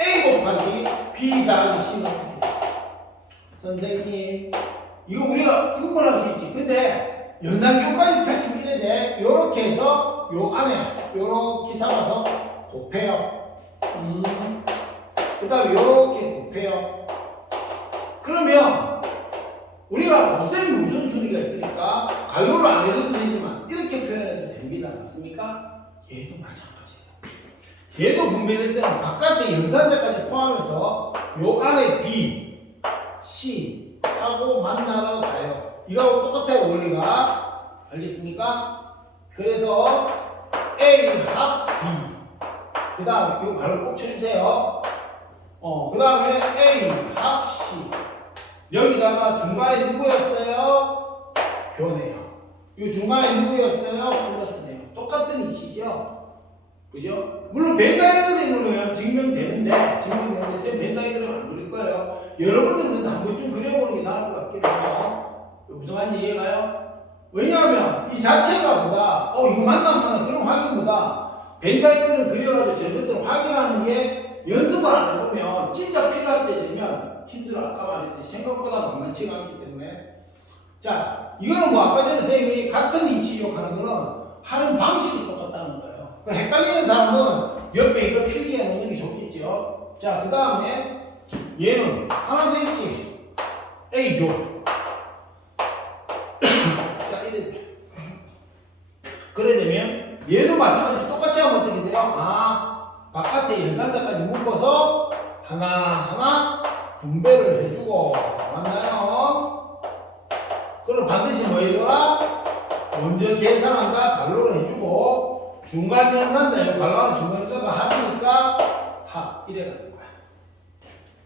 A 곱하기 B 더하기 C는 어떻게 돼요? 선생님 이거 우리가 구분할 수 있지. 근데 연산교까지 펼치면 이래 돼. 요렇게 해서 요 안에 요렇게 잡아서 곱해요. 그 다음에 요렇게 곱해요. 그러면 우리가 곱셈 우선순위가 있으니까 갈로를 안 해도 되지만 이렇게 표현해도 됩니다. 맞습니까? 얘도 마찬가지예요. 얘도 분배될 때는 바깥에 연산자까지 포함해서 요 안에 B, C 하고 만나러 가요. 이거하고 똑같아요. 원리가. 알겠습니까? 그래서 A 합 B 그 다음에 요 가로 꼭 쳐주세요. 그 다음에 A 합 C 여기다가 중간에 누구였어요? 교네요. 이 중간에 누구였어요? 플러스네요. 똑같은 이치죠? 그죠? 물론 벤다이어그램으로 증명되는데 쌤 벤다이어그램 안 그릴 거예요. 여러분들은 한 번쯤 그려보는 게 나을 것 같긴 해요. 무슨 말인지 이해가요? 왜냐하면 이 자체가 보다 이거 맞나 안 맞나 그런 확인보다 벤다이어그램 그려가지고 저것들 확인하는 게 연습을 안 해보면 진짜 필요할 때 되면 힘들어. 아까 말했듯이 생각보다 만만치가 않기 때문에. 자 이거는 뭐 아까 전에 쌤이 같은 이치 기억하는 거는 하는 방식이 똑같다는 거예요. 헷갈리는 사람은 옆에 이거 필기해 놓는 게 좋겠죠. 자 그 다음에 얘는 하나 더 있지. A교. 자 이래 돼. 그래 되면 얘도 마찬가지 똑같이 하면 어떻게 돼요? 바깥에 연산자까지 묶어서 하나하나 분배를 해주고. 맞나요? 그럼 반드시 뭐 해줘라? 먼저 계산한다 갈로를 해주고 중간 연산자예요. 갈로는 중간 연산자 합이니까 합 이래가는 거야.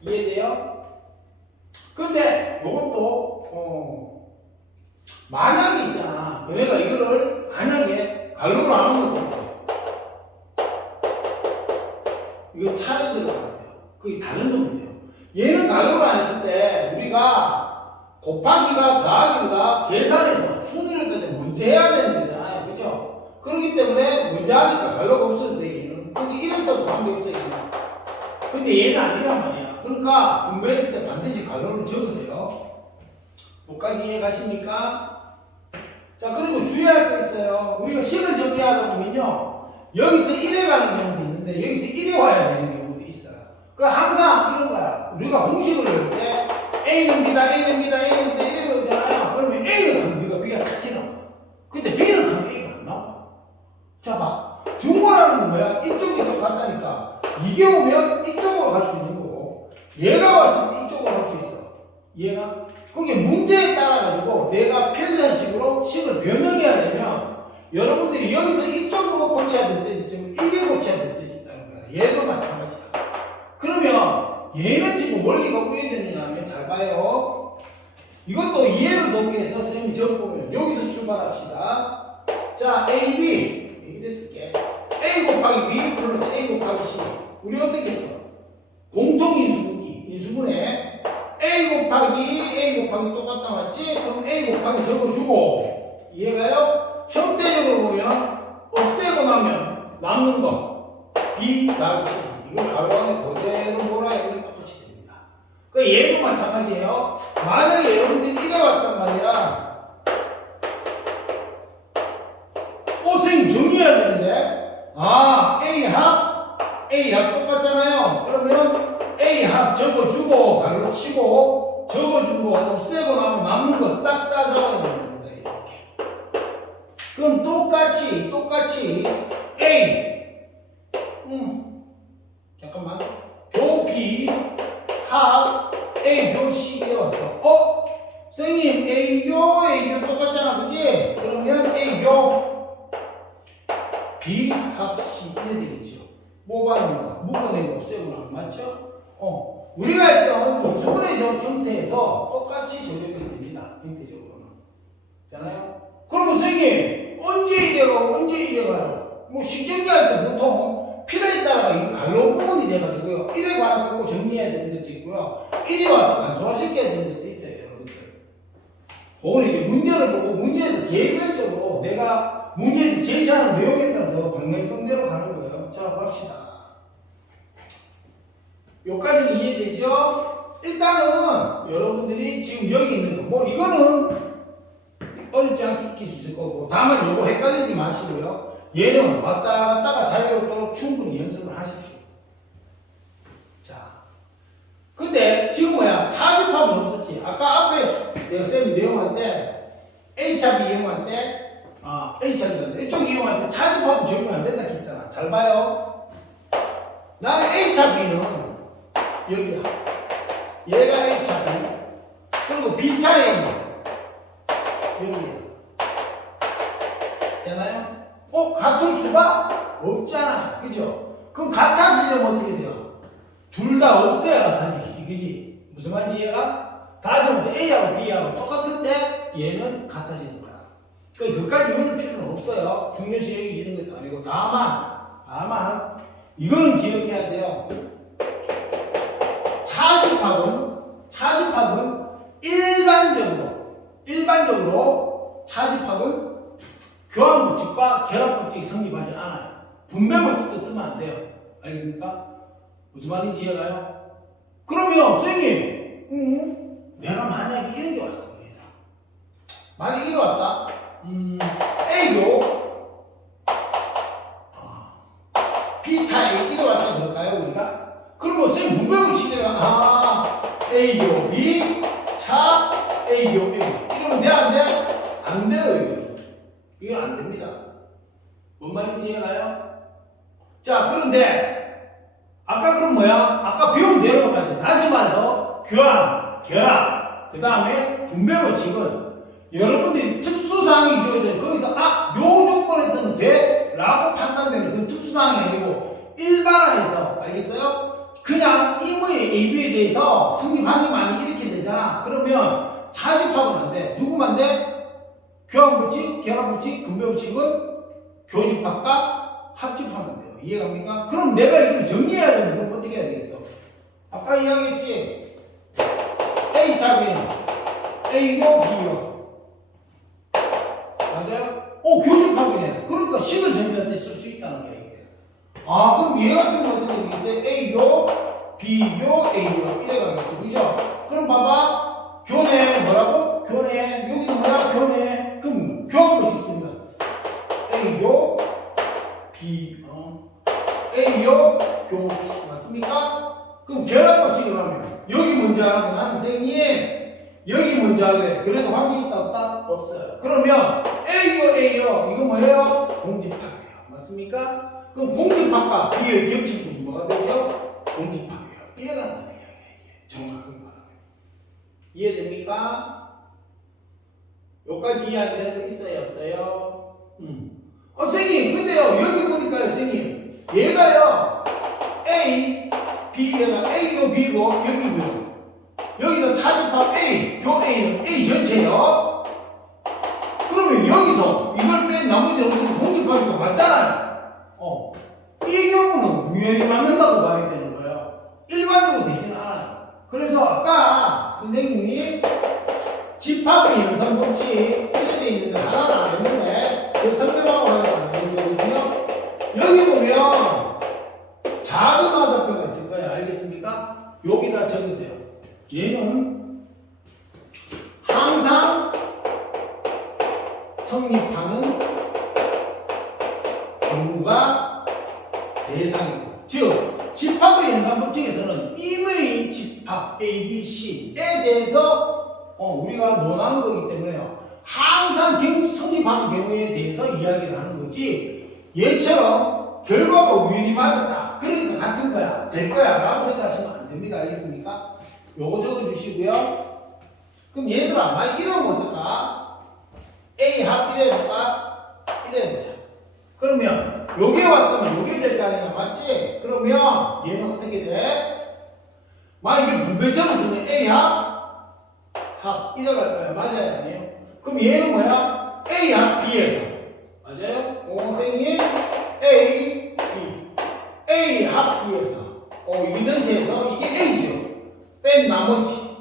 이해돼요? 근데 요것도 만약에 있잖아. 너네가 이거를 만약에 갈로를 안 하면 어떡해? 이거 차례 들어가야 돼요. 그게 다른 놈인데요. 얘는 갈로를 안 했을 때 우리가 곱하기가 더하기보다 계산해서 순위를 뜰 때 먼저 해야 되는 거잖아요. 그죠? 그렇기 때문에 먼저 하니까 갈로가 없어도 돼. 얘는. 근데 이래서도 관계없어요. 근데 얘는 아니란 말이야. 그러니까 분배했을 때 반드시 갈로를 적으세요. 여기까지 이해 가십니까? 자 그리고 주의할 게 있어요. 우리가 식을 정리하다 보면요 여기서 1에 가는 경우도 있는데 여기서 1에 와야 되는 경우도 있어요. 그 항상 이런 거야. 우리가 공식을 외울 때 A는 B다, A는 B다, A는 B다 이래 외우잖아요. 그러면 A는 가면 B가 B가 탁 튀어나와. 근데 B는 가면 A가 안 나와. 자 봐. 두 모라는 건 뭐야? 이쪽 같다니까. 여러분들이 여기서 이쪽으로 고쳐야 될 때도 지금 이게 고쳐야 될 때도 있다는 거야. 얘도 마찬가지야. 그러면 얘는 지금 원리가 어떻게 되느냐면 잘 봐요. 이것도 이해를 돕기 위해서 선생님이 적어보면 여기서 출발합시다. 자, A, B 이래 쓸게. A 곱하기 B 플러스 A 곱하기 C. 우리 어떻게 했어? 공통 인수분기. 인수분해 A 곱하기 똑같다 맞지? 그럼 A 곱하기 적어주고 이해가요? 형태적으로 보면 없애고 나면 남는 거 B 더하기 C. 이걸 가로 안에 그대로 몰아야 똑같이 됩니다. 그 얘도 마찬가지예요. 만약에 여러분들이 이래 왔단 말이야. 선생님 정리해야 되는데 A 합 똑같잖아요. 그러면 A 합 적어주고 가로 치고 적어주고 없애고 나면 남는 거 싹 다 적어야 됩니다. 이렇게. 그럼 똑같이 A 잠깐만 교 B 합 A 교 C 이래 왔어. 선생님 A교 똑같잖아 그지? 그러면 A교 B 합 C 이래 되겠죠. 뽑아낸 거, 묶어낸 거 없애고 나면 맞죠? 우리가 했던 인수분해적 형태에서 똑같이 적용이 됩니다. 형태적으로는. 잖아요? 그러면 선생님 언제 이래가고 언제 이래가요? 뭐 실전기할 때 보통 필요에 따라 이게 갈로 부분이 돼가지고요. 이래 가갖고 정리해야 되는 것도 있고요. 이래 와서 간소화시켜야 되는 것도 있어요. 여러분들. 그건 이제 문제를 보고 문제에서 개별적으로 내가 문제에서 제시하는 내용에 따라서 방향성대로 가는 거예요. 자, 봅시다. 여기까지는 이해되죠? 일단은 여러분들이 지금 여기 있는 거, 뭐 이거는 어렵지 않게 익힐 거고, 다만 요거 헷갈리지 마시고요. 얘는 왔다 갔다가 자유롭도록 충분히 연습을 하십시오. 자, 근데 지금 뭐야? 차집합은 없었지. 아까 앞에 내가 쌤이 내용할 때 H합 이용할 때 H합이란다. 이쪽 이용할 때 차집합은 적용 안 된다 했잖아. 잘 봐요. 나는 H합이는 여기야. 얘가 H합이. 그리고 B차에는 여기야. 되나요? 같은 수가 없잖아. 그죠? 그럼 같아지려면 어떻게 돼요? 둘 다 없어야 같아지지. 그지? 무슨 말인지 이해가? 다시 말해서 A하고 B하고 똑같은데 얘는 같아지는 거야. 그러니까 그까지 외울 필요는 없어요. 중요시 여기시는 것도 아니고 다만 이거는 기억해야 돼요. 차집합은 일반적으로 차집합은 교환 법칙과 결합 법칙이 성립하지 않아요. 분배 법칙도 쓰면 안 돼요. 알겠습니까? 무슨 말인지 이해가요? 그러면 선생님, 내가 만약에 이런 게 왔습니다. 만약에 이래 왔다. A교 B차에 이래 왔다 그럴까요 우리가? 그러면 선생님 분배 법칙대로 A교 B 차 A교 A 이러면 돼 안 돼? 안 돼요. 이건 안 됩니다. 뭔 말인지 이해가요? 자, 그런데 아까 그럼 뭐야? 아까 배운 대로 가야 돼. 다시 말해서 교환, 결합, 그 다음에 분배 법칙은 여러분들이 특수사항이 주어져요. 거기서 요 조건에서는 돼? 라고 판단되는 그 특수사항이 아니고 일반화해서 알겠어요? 그냥 임의 AB에 대해서 성립하기만이 이렇게 되잖아. 그러면 차집합은 안 돼. 누구만 돼? 교환법칙, 결합법칙, 분배법칙은 교집합과 합집하면 돼요. 이해갑니까? 그럼 내가 이걸 정리해야 되면 그럼 어떻게 해야 되겠어? 아까 이야기했지? A차비는 A교, B교. 맞아요? 교집합이네. 그러니까 식을 정리할 때 쓸 수 있다는 거야, 이게. 그럼 얘 같은 거 어떻게 되겠어요? A교, B교, A교. 이래가지고, 그죠? 그럼 봐봐. 교내 뭐라고? 교내. 여기도 뭐야? 교내. 그럼 교환법칙 씁니다. A교, A교, 교, 맞습니까? 그럼 결합법칙을 하면 여기 먼저 하고 나는 선생님 여기 먼저 할래. 그래도 확률이 있다 없다? 없어요. 그러면 A교, 이거 뭐예요? 공집합이에요. 맞습니까? 그럼 공집합과 B의 겹치는 뭐가 되죠? 공집합이에요. 이래간다는 이야기예요. 이게 정확하게 말하면. 이해됩니까? 여기까지 이해 안 되는 거 있어요? 없어요? 선생님, 근데요, 여기 보니까요, 선생님, 얘가요, A, B가 A고 B고, 여기고요. 여기서 차집합 A, 요 A는 A 전체요. 그러면 여기서 이걸 뺀 나머지는 공집합이가 맞잖아요. 이 경우는 우연히 맞는다고 봐야 되는 거예요. 일반적으로 되지는 않아요. 그래서 아까 선생님이 집합의 연산법칙 이렇게 돼 있는데 하나는 안 했는데 그 설명하고 하는 안 했는 거거든요. 여기 보면 작은 화살표가 있을 거예요. 알겠습니까? 여기다 적으세요. 얘는 항상 성립하는 경우가 대상이고, 즉 집합의 연산법칙에서는 임의 집합 A, B, C에 대해서 우리가 논하는 거기 때문에요. 항상 성립하는 경우에 대해서 이야기를 하는 거지, 얘처럼 결과가 우연히 맞았다, 그러니까 같은 거야, 될 거야 라고 생각하시면 안 됩니다. 알겠습니까? 요거 적어주시고요. 그럼 얘들아, 만약 이러면 어떨까? A 합 1 해볼까? 1 해보자. 그러면 요게 왔다면 요게 될 거 아니야, 맞지? 그러면 얘는 어떻게 돼? 만약 이게 분배점을 쓰면 A 합 1에 갈 거야. 맞아요, 아니에요? 그럼 얘는 뭐야? A 합 B에서, 맞아요? 선생님 A, B, A 합 B에서, 이 전체에서 이게 A죠. 뺀 나머지,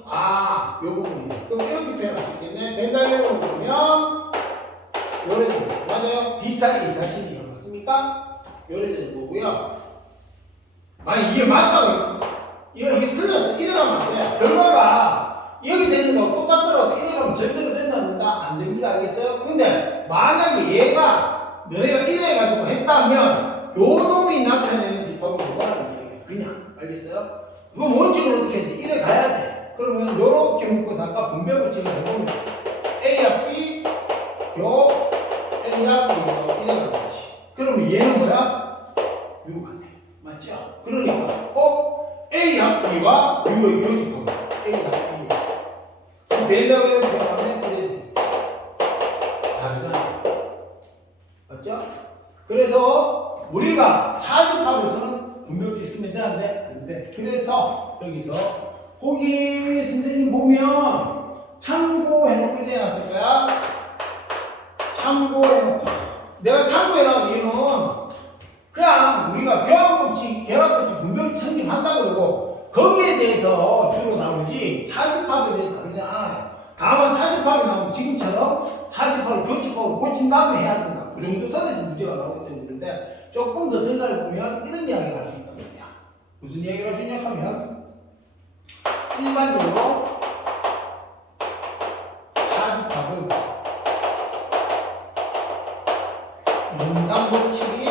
요 부분이에요. 그럼 이렇게 표현할 수 있겠네. 벤다이어로 보면 요래 되겠어. 맞아요? B차 A차 C이요. 맞습니까? 요래 되는 거고요. 만약 이게 맞다고 했습니다. 이게 틀렸어. 이래가면 안 돼. 결과가 여기서 있는 거 똑같더라도 이래가면 절대로 된답니다. 안 됩니다. 알겠어요? 근데 만약에 얘가 너네가 이래가지고 했다면 요 놈이 나타내는 집합은 뭐라는 얘기예요. 그냥. 알겠어요? 그럼 원칙을 어떻게 해야 돼? 이래 가야 돼. 그러면 요렇게 묶어서 아까 분배 법칙을 해보면 A 합 B 교 A 합 B가 이래 가겠지. 그러면 얘는 뭐야? U가 돼. 맞죠? 그러니까 A 합 B와 U의 교집합 A 합 B. 그럼 벤다고 표현하면 이래 되겠지. 다르잖아요. 맞죠? 그래서 우리가 차집합에서는 분배법칙 쓰면 되는데 안 돼. 그래서 여기서 거기 선생님 보면 참고해놓고 해놨을 거야. 참고해놓고. 내가 참고해놓은 이유는 그냥 우리가 교환법칙, 결합법칙, 분배법칙 성립한다 그러고 거기에 대해서 주로 나오지 차집합에 대해서 다루지 않아요. 다만 차집합이 나오면 지금처럼 차집합을 교집합으로 고친 다음에 해야 된다. 그 정도 선에서 문제가 나오기 때문인데 조금 더 생각해 보면 이런 이야기를 할 수 있단 말이야. 무슨 이야기를 할 수 있냐 하면 일반적으로 차집합은 연산법칙이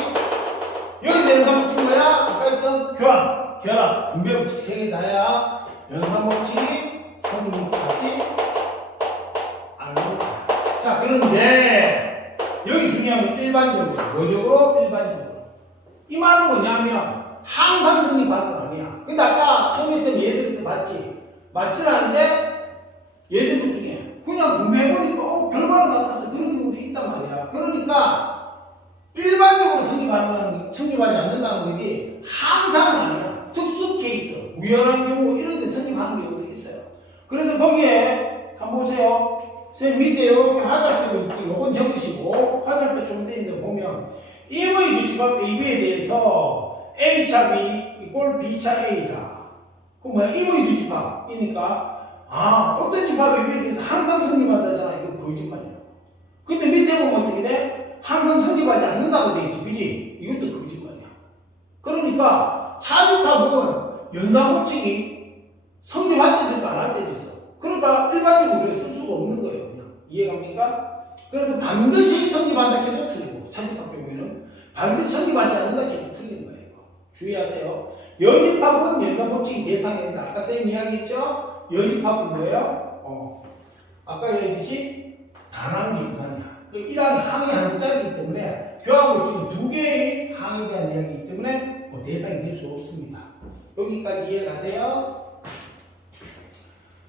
여기서 연산법칙이 뭐야? 아까 했던 교환, 결합, 분배법칙 세 개 다야 연산법칙이 성립하지 않는다. 자, 그런데 여기 중요한 건 일반적으로, 뭐적으로? 일반적으로. 이 말은 뭐냐면 항상 성립하는 거 아니야. 근데 아까 처음에 있으면 얘들한테 맞지 않은데 얘들 것 중에 그냥 분배해보니까 결과가 나타났어. 그런 경우도 있단 말이야. 그러니까 일반적으로 성립하지 않는다는 거지 항상은 아니야. 특수 케이스, 우연한 경우 이런 데 성립하는 경우도 있어요. 그래서 거기에 한번 보세요. 선생님 밑에 이렇게 화살표도 있지. 요건 적으시고 화살표 좀 돼 있는 데 보면 임의 교집합 AB에 대해서 A차 B 이꼴 B차 A다. 그럼 뭐야? 임의 교집합이니까 어떤 집합에 대해서 항상 성립한다잖아. 이거 거짓말이야. 근데 밑에 보면 어떻게 돼? 항상 성립하지 않는다고 돼 있지. 그지? 이것도 거짓말이야. 그러니까 차집합은 연산법칙이 성립할 때도 있고 안 할 때도 있어. 그러니까 일반적으로 우리가 쓸 수가 없는 거예요. 그냥. 이해갑니까? 그래서 반드시 성립한다 해도 틀리고 차집합 경우에는 반드시 성립하지 않는다 해도 틀린 거예요. 이거. 주의하세요. 여집합은 연산법칙이 대상이 된다. 아까 선생님 이야기했죠? 여집합은 뭐예요? 아까 얘기했듯이 단항 연산이야. 그 1항이 항이 한 자리이기 때문에 교합법칙은 두 개의 항에 대한 이야기이기 때문에 대상이 될 수 없습니다. 여기까지 이해가세요?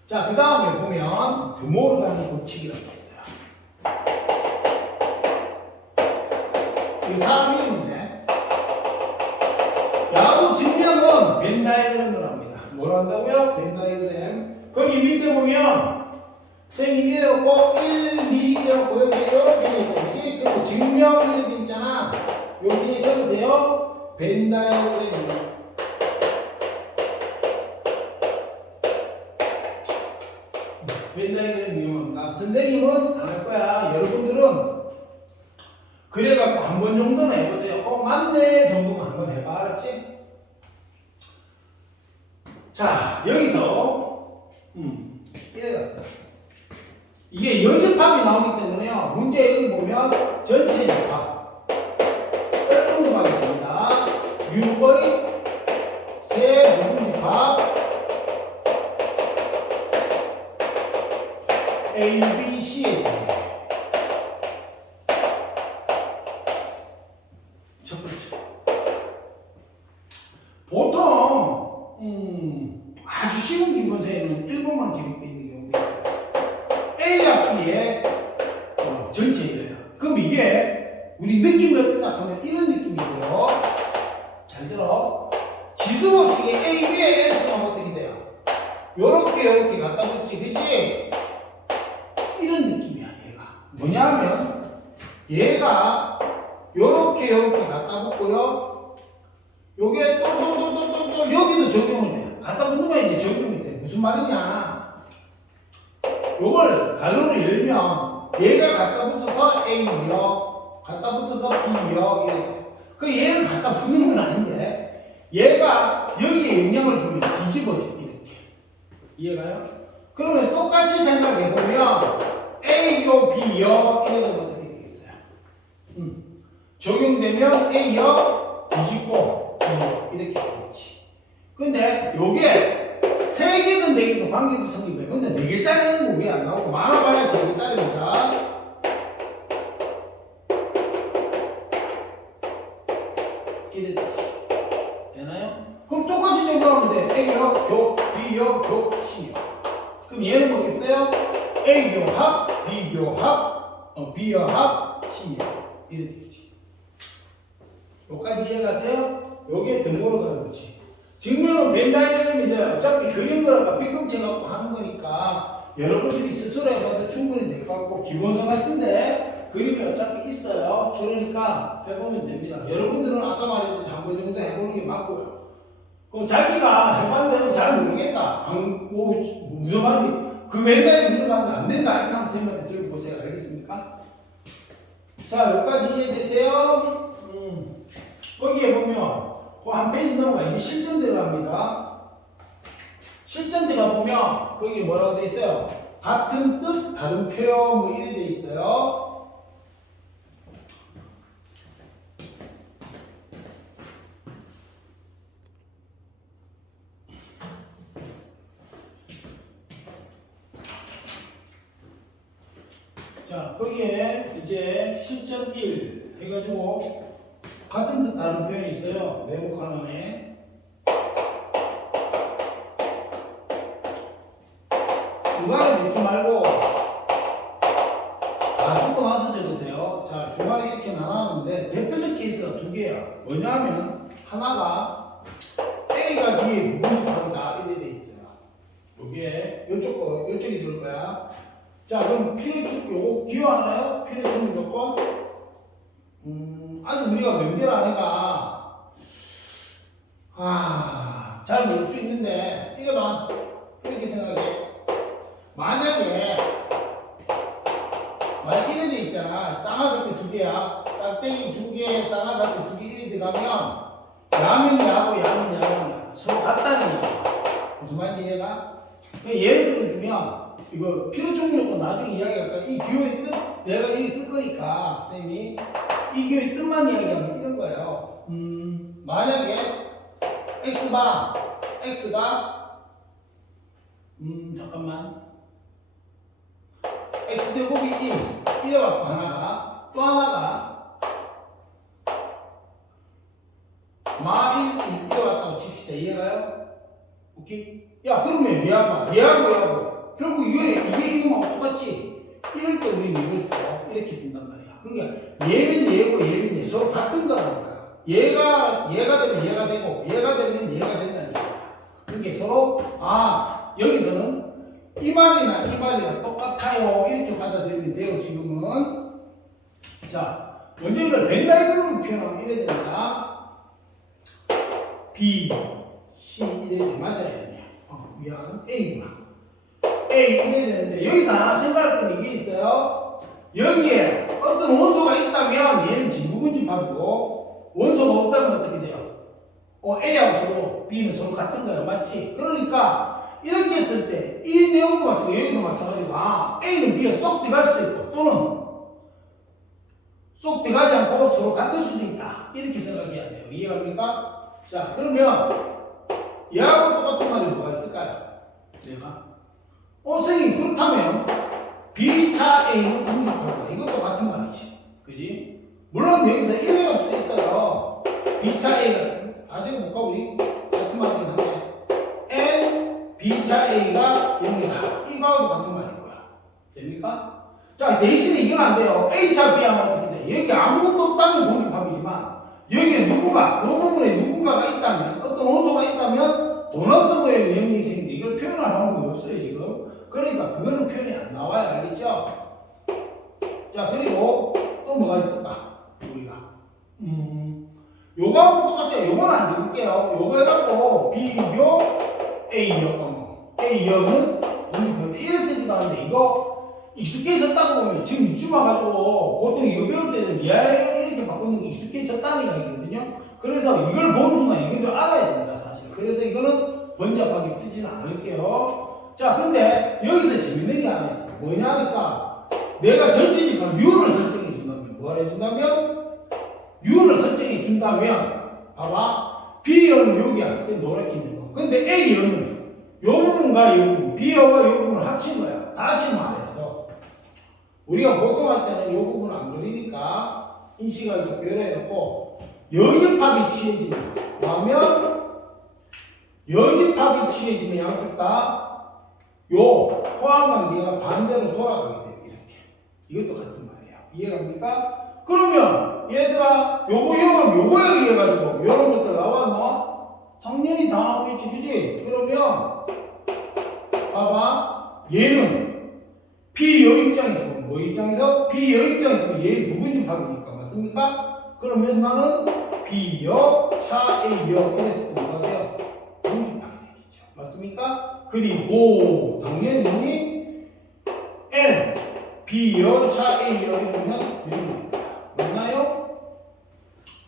자, 그 다음에 보면 드모르간의 법칙이라고 있어요. 그 사람 이름인데 야구 증명은 벤 다이어그램으로 합니다. 뭘 한다고요? 벤 다이어그램. 거기 밑에 보면 선생님 이래놓고 1, 2 이래놓고 여기 이렇게 돼 있어요. 그치? 그리고 증명 이렇게 있잖아. 여기에 적으세요. 벤 다이어그램이요. 벤 다이어그램 위험합니다. 선생님은 안 할 거야. 여러분들은 그래갖고 한 번 정도는 해보세요. 맞네 정도만 한번 해봐. 알았지? 자, 여기서 이래 갔어요. 이게 여접합이 나오기 때문에요. 문제 여기 보면 전체 접합 궁금하게 됩니다. 유의 세 부분 접합 A, B, C에 대해 첫 번째 보통 아주 쉬운 기본서에는 1번만 기록되어 있는 경우도 있어요. A와 B의 전체예요. 그럼 이게 우리 느낌을 생각하면 이런 느낌이고요. 잘 들어. 지수법칙의 A, B의 S가 어떻게 돼요? 요렇게 갖다 붙지, 그치? 이런 느낌이야, 얘가. 뭐냐면 얘가 요렇게 갖다 붙고요. 요게 똘똘똘똘똘 여기도 적용이 돼. 갖다 붙는 거야 이제 적용이 돼. 무슨 말이냐? 요걸 가로를 열면 얘가 갖다 붙어서 A요, 갖다 붙어서 B요 이렇게. 그 얘를 갖다 붙는 건 아닌데 얘가 여기에 영향을 주면 뒤집어져 이렇게. 이해가요? 그러면 똑같이 생각해 보면 A요, B요 이래도 어떻게 되겠어요? 적용되면 A요, 뒤집고 B요 이렇게 되겠지. 근데 요게 3개든 4개든 관계도 성립해. 근데 4개짜리는 거 우리 안 나오고 만화반에 3개짜리입니다. 이래 되나요? 그럼 똑같이 적용하면 돼. A요, 교, B요, 교, C요. 그럼 얘는 뭐겠어요? A요 합, B요 합, B요 합, C요. 이래 되겠지. 여기까지 이해가세요? 여기에 등호로 가는 거지. 증명은 벤 다이어그램인데 어차피 그린 거라가 삐끔째 갖고 하는 거니까 여러분들이 스스로 해봐도 충분히 될 것 같고 기본서 같은데 그림이 어차피 있어요. 그러니까 해보면 됩니다. 여러분들은 아까 말했듯이 한 번 정도 해보는 게 맞고요. 그럼 자기가 해봤는데 잘 모르겠다. 무슨 말이 그 벤 다이어그램 하면 안 된다. 이렇게 하면 선생님한테 들고 보세요. 알겠습니까? 자, 여기까지 이해되세요? 거기에 보면 그 한 페이지 넘어가 이제 실전 들어갑니다. 실전 들어가보면 거기 뭐라고 돼 있어요? 같은 뜻 다른 표현 뭐 이래 돼 있어요. 자, 거기에 이제 실전 1 해가지고 같은 뜻 다른 표현이 있어요. 네모 하나에 중간에 적지 말고 다 적고 나서 적으세요. 자, 중간에 이렇게 나눴는데 대표적 케이스가 2개야. 뭐냐면 하나가 A가 B의 부분집합이다 이래 돼 있어요. 요게 요쪽이 될 거야. 자, 그럼 필요축 요거 기억하나요? 필요축 무조건 아직 우리가 명제를 안 해가 잘 모를 수 있는데 이래 봐. 이렇게 생각해. 만약에 이래 돼 있잖아. 쌍화살표 2개야. 짝대기 2개, 쌍화살표 2개 이래 들어가면 야면 야고 야면 야고 서로 같다는 얘기야. 무슨 말인지 이해가? 예를 들어주면 이거 필요축 무조건 나중에 이야기할까? 이 기호의 뜻 내가 여기 쓸 거니까 선생님이 이 기호의 뜻만 이야기하면 이런 거예요. 만약에 x가 잠깐만 x제곱이 1 이래갖고 하나가 또 하나가 마1 1 이래갖다고 칩시다. 이해가요? 오케이? 야, 그러면 얘하고 결국 이게 이거만 똑같지? 이럴 때 우리는 이걸 써. 이렇게 쓴단 말이야. 그러니까 얘는 얘고 얘는 얘 서로 같은 거라는 거야. 얘가 되면 얘가 되고 얘가 되면 얘가 된다는 거야. 그게 서로 여기서는 이 말이랑 똑같아요 이렇게 받아들이면 돼요. 지금은 자 먼저 이걸 벤다이그램으로 표현하면 이래야 됩니다. B, C 이래야 돼. 맞아야 돼. 미안 A구나. A 이래야 되는데 여기서 하나 생각할 건 이게 있어요. 여기에 어떤 원소가 있다면 얘는 진부분집합이고 원소가 없다면 어떻게 돼요? A하고 서로 B는 서로 같은 거예요. 맞지? 그러니까 이렇게 했을 때 이 내용도 마찬가지고 여기도 마찬가지고 A는 B가 쏙 들어갈 수도 있고 또는 쏙 들어가지 않고 서로 같을 수도 있다. 이렇게 생각해야 돼요. 이해갑니까? 자 그러면 얘하고 똑같은 말이 뭐가 있을까요? 제가 선생님 그렇다면 B차 A는 공집합니다. 이것도 같은 말이지. 그지? 물론 여기서 1회 갈 수도 있어요. B차 A가 아직 못 가고 우리 같은 말이긴 한데 N B차 A가 0이다. 이거하고 같은 말인 거야. 됩니까? 자 대신에 이건 안 돼요. A차 B 하면 어떻게 돼? 여기 아무것도 없다면 공집합이지만 여기에 누구가 이 부분에 누군가가 있다면 어떤 원소가 있다면 도너스 모양의 영역이 생기는데 이걸 표현할 방법이 없어요 지금. 그러니까 그거는 표현이 안 나와요. 알겠죠? 자 그리고 또 뭐가 있을까? 우리가 요거하고 똑같아요. 요거는 안 적을게요. 요거 해갖고 B요 A요는 공집합니다. 이랬으기도 하는데 이거 익숙해졌다고 보면 지금 이쯤 와가지고 보통 이거 배울 때는 미아를 이렇게 바꾸는 게 익숙해졌다는 얘기거든요. 그래서 이걸 보는 순간 이것도 알아야 됩니다 사실. 그래서 이거는 번잡하게 쓰지는 않을게요. 자 근데 여기서 재밌는 게 하나 있어. 뭐냐 하니까 내가 전체적인 U를 설정해 준다면 뭐 해준다면 U를 설정해 준다면 봐봐 B열은 여기야. 쌤 노랗게 있는 거. 근데 A열은 요 부분과 요 부분 B열과 요 부분을 합친 거야. 다시 말해서 우리가 보통 할 때는 요 부분을 안 그리니까 인식하기 좋게 해놓고 여집합이 취해지면 뭐하면 여집합이 취해지면 양쪽 다 요 포함관계가 반대로 돌아가게 돼요. 이렇게. 이것도 같은 말이에요. 이해갑니까? 그러면 얘들아 요거 이용하면 요거에 의해가지고 요런 것들 나왔나? 당연히 다 나오겠지 그지? 그러면 봐봐 얘는 B 여 입장에서 보면 뭐 입장에서? B 여 입장에서 보면 얘 부분집합이니까 맞습니까? 그러면 나는 B 여 차 A 여 이랬을 때 뭐가 돼요? 부분집합이 되겠죠. 맞습니까? 그리고 당연히 N B 여 차 A 여 이러면 여기입니다. 맞나요?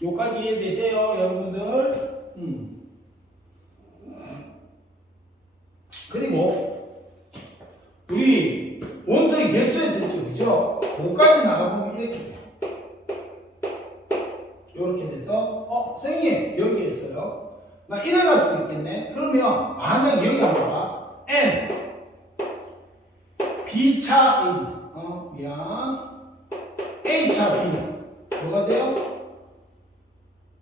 요까지 이해되세요 여러분들? 그리고 우리 원소의 개수에서 했죠, 그죠? 5까지 나가보면 이렇게 돼요. 이렇게 돼서 선생님 여기에서요 나 이래 갈 수도 있겠네. 그러면 만약 여기 한번 봐. N B차 A 미안 A차 B는 뭐가 돼요?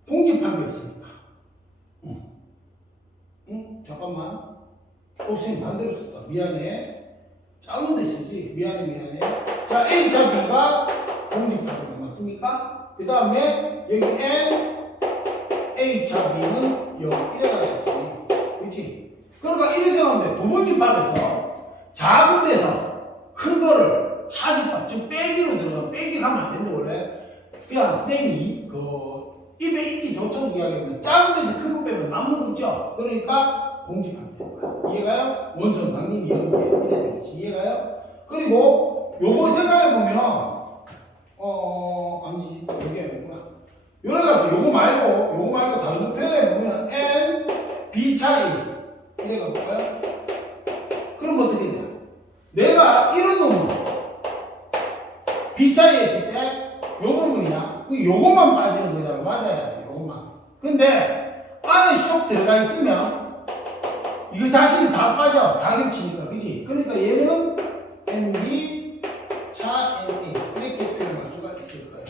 공집합이었으니까 잠깐만 선생님 반대로 썼다. 미안해. 작은 데 쓰지. 미안해. 자, A차 B가 공집합이 맞습니까? 그 다음에 여기 N A차 B는 여기 이래 가야지. 그렇지? 그러니까 이렇게 하면 부분집합에서 작은 데서 큰 거를 차집합, 즉 빼기로 들어가면 빼기 가면 안 된다 원래. 그냥 선생님이 입에 있기 좋다는 이야기하면 작은 데서 큰 거 빼면 남는 거 없죠? 그러니까 공집합이 되는 거야. 이해가요? 원소는 당연히 연계 이래 되겠지. 이해가요? 그리고 요거 생각해보면 아니지 여기 아니구나. 요래가지고 요거 말고 다른 거 표현해보면 N, B 차이 이래가 볼까요? 그럼 어떻게 돼요? 내가 이런 놈을 B 차이 했을 때 요 부분이야. 요것만 빠지는 거잖아. 맞아야 돼. 요것만. 근데 안에 쏙 들어가 있으면 이거 자신이 다 빠져. 다 겹치니까. 그지? 그러니까 얘는 NB 차 NA 이렇게 표현할 수가 있을 거예요.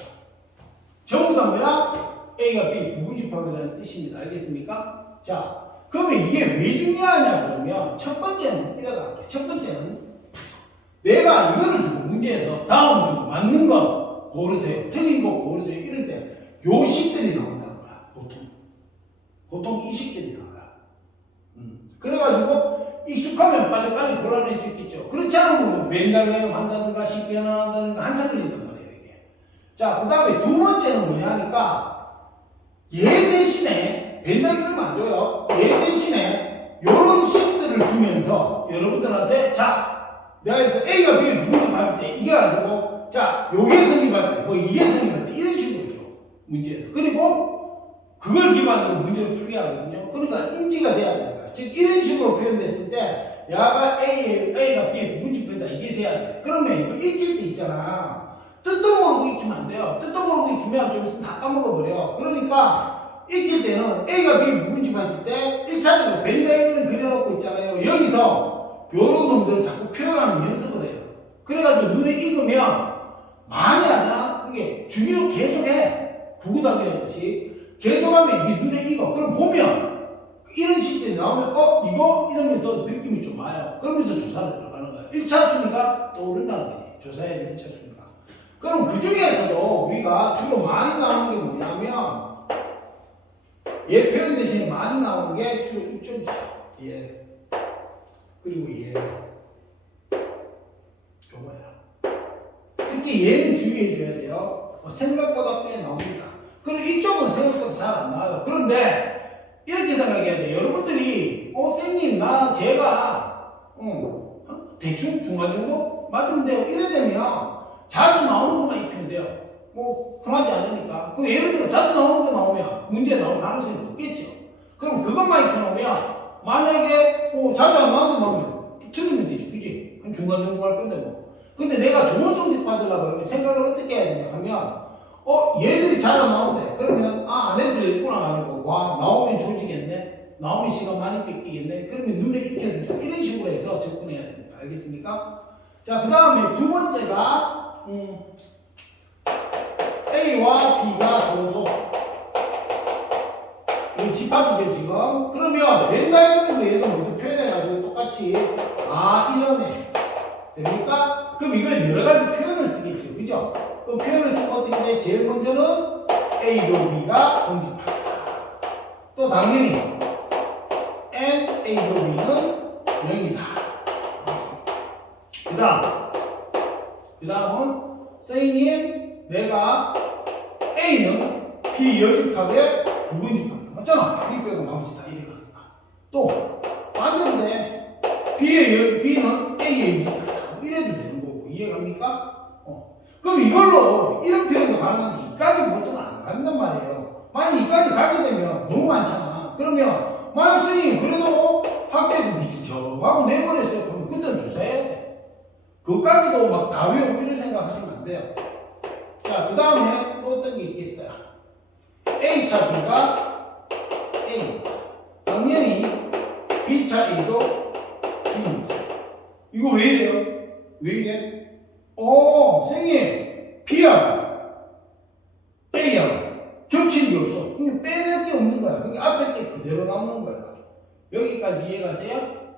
전부 다 뭐야? A가 B 부분집합이라는 뜻입니다. 알겠습니까? 자, 그러면 이게 왜 중요하냐 그러면 첫 번째는 이래가 첫 번째는 내가 이거를 주고 문제에서 다음 주고 맞는 거 고르세요. 틀린 거 고르세요. 이럴 때 요식들이 나온다는 거야. 보통 이 식들이 나와요. 그래가지고 익숙하면 빨리빨리 골라낼 수 있겠죠. 그렇지 않으면 벤다그램 한다든가 식변환한다든가 한참 걸린단 말이에요. 이게. 자, 그 다음에 두 번째는 뭐냐 하니까 얘 대신에 벤다그램 안 줘요. 얘 대신에 요런 식들을 주면서 여러분들한테 자, 내가 해서 A가 B를 부분집할 때 이게 가지고 자, 요게 성립할 때 뭐 이게 성립할 때 이런 식으로 줘. 문제에서. 그리고 그걸 기반으로 문제를 풀게 하거든요. 그러니까 인지가 돼야 되는 거야. 즉 이런 식으로 표현됐을 때 야가 A가 B의 부분집한다 이게 돼야 돼. 그러면 이거 익힐 때 있잖아. 뜻도 모르고 익히면 안 돼요. 뜻도 모르고 익히면 좀 있으면 다 까먹어버려. 그러니까 익힐 때는 A가 B 부분집했을 때 1차적으로 벤다이어를 그려놓고 있잖아요. 여기서 요런 놈들을 자꾸 표현하는 연습을 해요. 그래가지고 눈에 익으면 많이 하잖아. 그게 중요 계속해. 구구단계의 것이. 계속하면 이게 눈에 익어. 그럼 보면 이런 식들이 나오면 이거 이러면서 느낌이 좀 와요. 그러면서 조사를 들어가는 거야. 1차 순위가 떠오른다는 거지. 조사해야 돼 1차 순위가. 그럼 그 중에서도 우리가 주로 많이 나오는 게 뭐냐면 얘 표현 대신에 많이 나오는 게 주로 이쪽이죠. 얘 그리고 얘 요거야. 특히 얘는 주의해 줘야 돼요. 생각보다 꽤 나옵니다. 그리고 이쪽은 생각보다 잘 안 나와요. 그런데 이렇게 생각해야 돼요. 여러분들이 선생님 제가 대충 중간 정도 맞으면 돼요. 이래 되면 자주 나오는 것만 익히면 돼요. 뭐 흔하지 않으니까. 그럼 예를 들어 자주 나오는 거 나오면 문제 나올 가능성이 높겠죠. 그럼 그것만 익혀놓으면 만약에 자주 안 나오는 거 나오면 틀리면 되지, 그지? 한 중간 정도 할 건데 뭐. 근데 내가 좋은 성적 받으려고 그러면 생각을 어떻게 해야 되냐 하면 얘들이 잘 안 나오는데 그러면 안 해도 되겠구나 하는 거. 와 나오면 조지겠네. 나오면 시간 많이 뺏기겠네. 그러면 눈에 익혀두자. 이런 식으로 해서 접근해야 됩니다. 알겠습니까? 자, 그 다음에 두 번째가 A와 B가 서로 이 집합이죠 지금. 그러면 벤다이어그램으로 얘도 먼저 표현해가지고 똑같이 이러네 됩니까? 그럼 이걸 여러 가지 표현을 쓰겠죠, 그죠? 그럼 표현을 쓰면 어떻게 돼? 제일 먼저는 A도 B가 공집합니다. 또 당연히 and A도 B는 0이다. 그 다음은 선생님 내가 A는 B 여집합의 부분집합이다. 맞잖아? B 빼고 나머지 다 이래가니까. 또 반대인데 B는 A의 여집합이다. 이래도 되는 거고. 이해갑니까? 그럼 이걸로 이런 표현도 가능한데 이까지 보통 안 간단 말이에요. 만약 이까지 가게 되면 너무 많잖아. 그러면 만약 선생님 그래도 학교에서 미친 저하고 내버렸어요. 그러면 그때는 조사해야 돼. 그것까지도 막 다 외우고 이런 생각하시면 안 돼요. 자, 그 다음에 또 어떤 게 있겠어요? A차 B가 A입니다. 당연히 B차 A도 B입니다. 이거 왜 이래요? 왜 이래? 선생님 B하고 A하고 겹치는 게 없어. 그게 빼낼 게 없는 거야. 그게 앞에 게 그대로 남는 거야. 여기까지 이해가세요?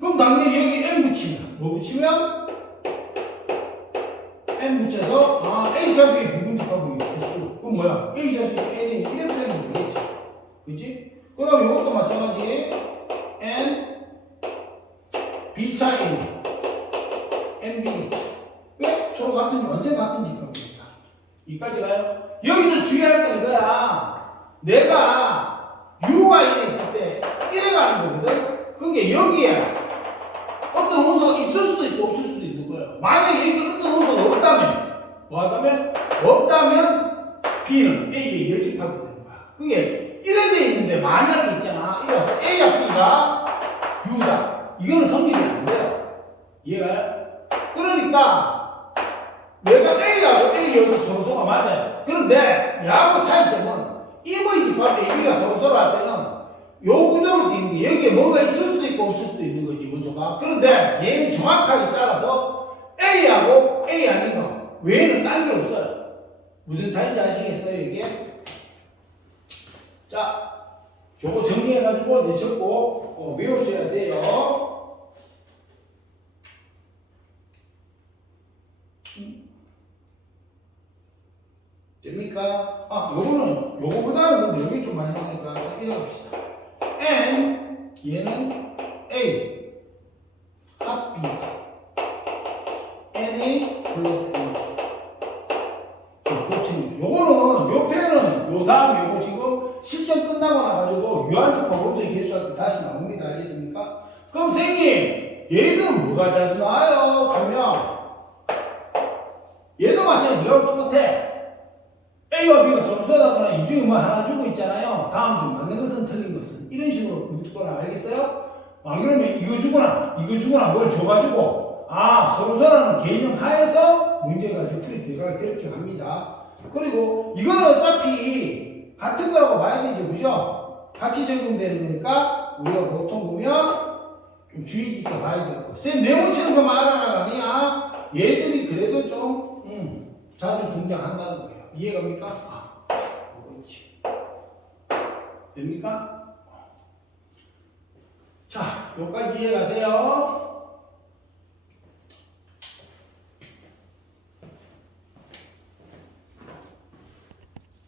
그럼 당연히 여기 M 붙이면 뭐 붙이면? M 붙여서 A차 B의 부분집합이 있어. 그럼 뭐야? A차 B N이 이래 표현이 되겠죠. 그치? 그 다음에 이것도 마찬가지 N B차 N NB겠죠. 왜? 서로 완전 같은 집합이니까. 이까지 가요? 여기서 주의할 건 이거야. 내가 U가 이래 있을 때 이래 가는 거거든? 그게 여기에 어떤 원소가 있을 수도 있고 없을 수도 있는 거예요. 만약에 여기 어떤 원소가 없다면 B는 A의 여집합이 되는 거야. 그게 이래 돼 있는데 만약에 있잖아. 이래서 A와 B가 U다. 이거는 성립이 안 돼요. 이해가요? 그러니까 내가 A하고 A하고 서로서로가 맞아요. 그런데 얘하고 차이점은 이의 집합 A가 서로서로 할 때는 요 구조로 되어 있는 게 여기에 뭐가 있을 수도 있고 없을 수도 있는 거지 원소가. 그런데 얘는 정확하게 잘라서 A하고 A 아닌 거 외에는 딴 게 없어요. 무슨 차이인지 아시겠어요 이게? 자, 요거 정리해가지고 내셨고 외우셔야 돼요. 됩니까? 요거는 요거보다는 근데 여기 좀 많이 나니까 이래 갑시다. N 얘는 A 합 B NA 플러스 N 요거는 요 표현은 요 다음 요거 지금 실전 끝나고 나가지고 유한집 법원수의 개수할 때 다시 나옵니다. 알겠습니까? 그럼 선생님 얘들은 뭐가 자주 나와요? 가면 얘도 마찬가지로 똑같아. A와 B가 서로 쏟아거나 이 중에 뭐 하나 주고 있잖아요. 다음 중 맞는 것은 틀린 것은 이런 식으로 묻거나 알겠어요? 안 그러면 이거 주거나 뭘 줘가지고 서로 쏟아는 개념 하에서 문제가 이제 풀이 들어가 그렇게 갑니다. 그리고 이거는 어차피 같은 거라고 봐야 되죠, 그죠? 같이 적용되는 거니까 우리가 보통 보면 좀 주의 깊게 봐야 되고. 쌤 네모 치는 것만 알아라가 아니야. 얘들이 그래도 좀 자주 등장한다는 거예요. 이해갑니까? 그렇지. 됩니까? 자, 여기까지 이해가세요.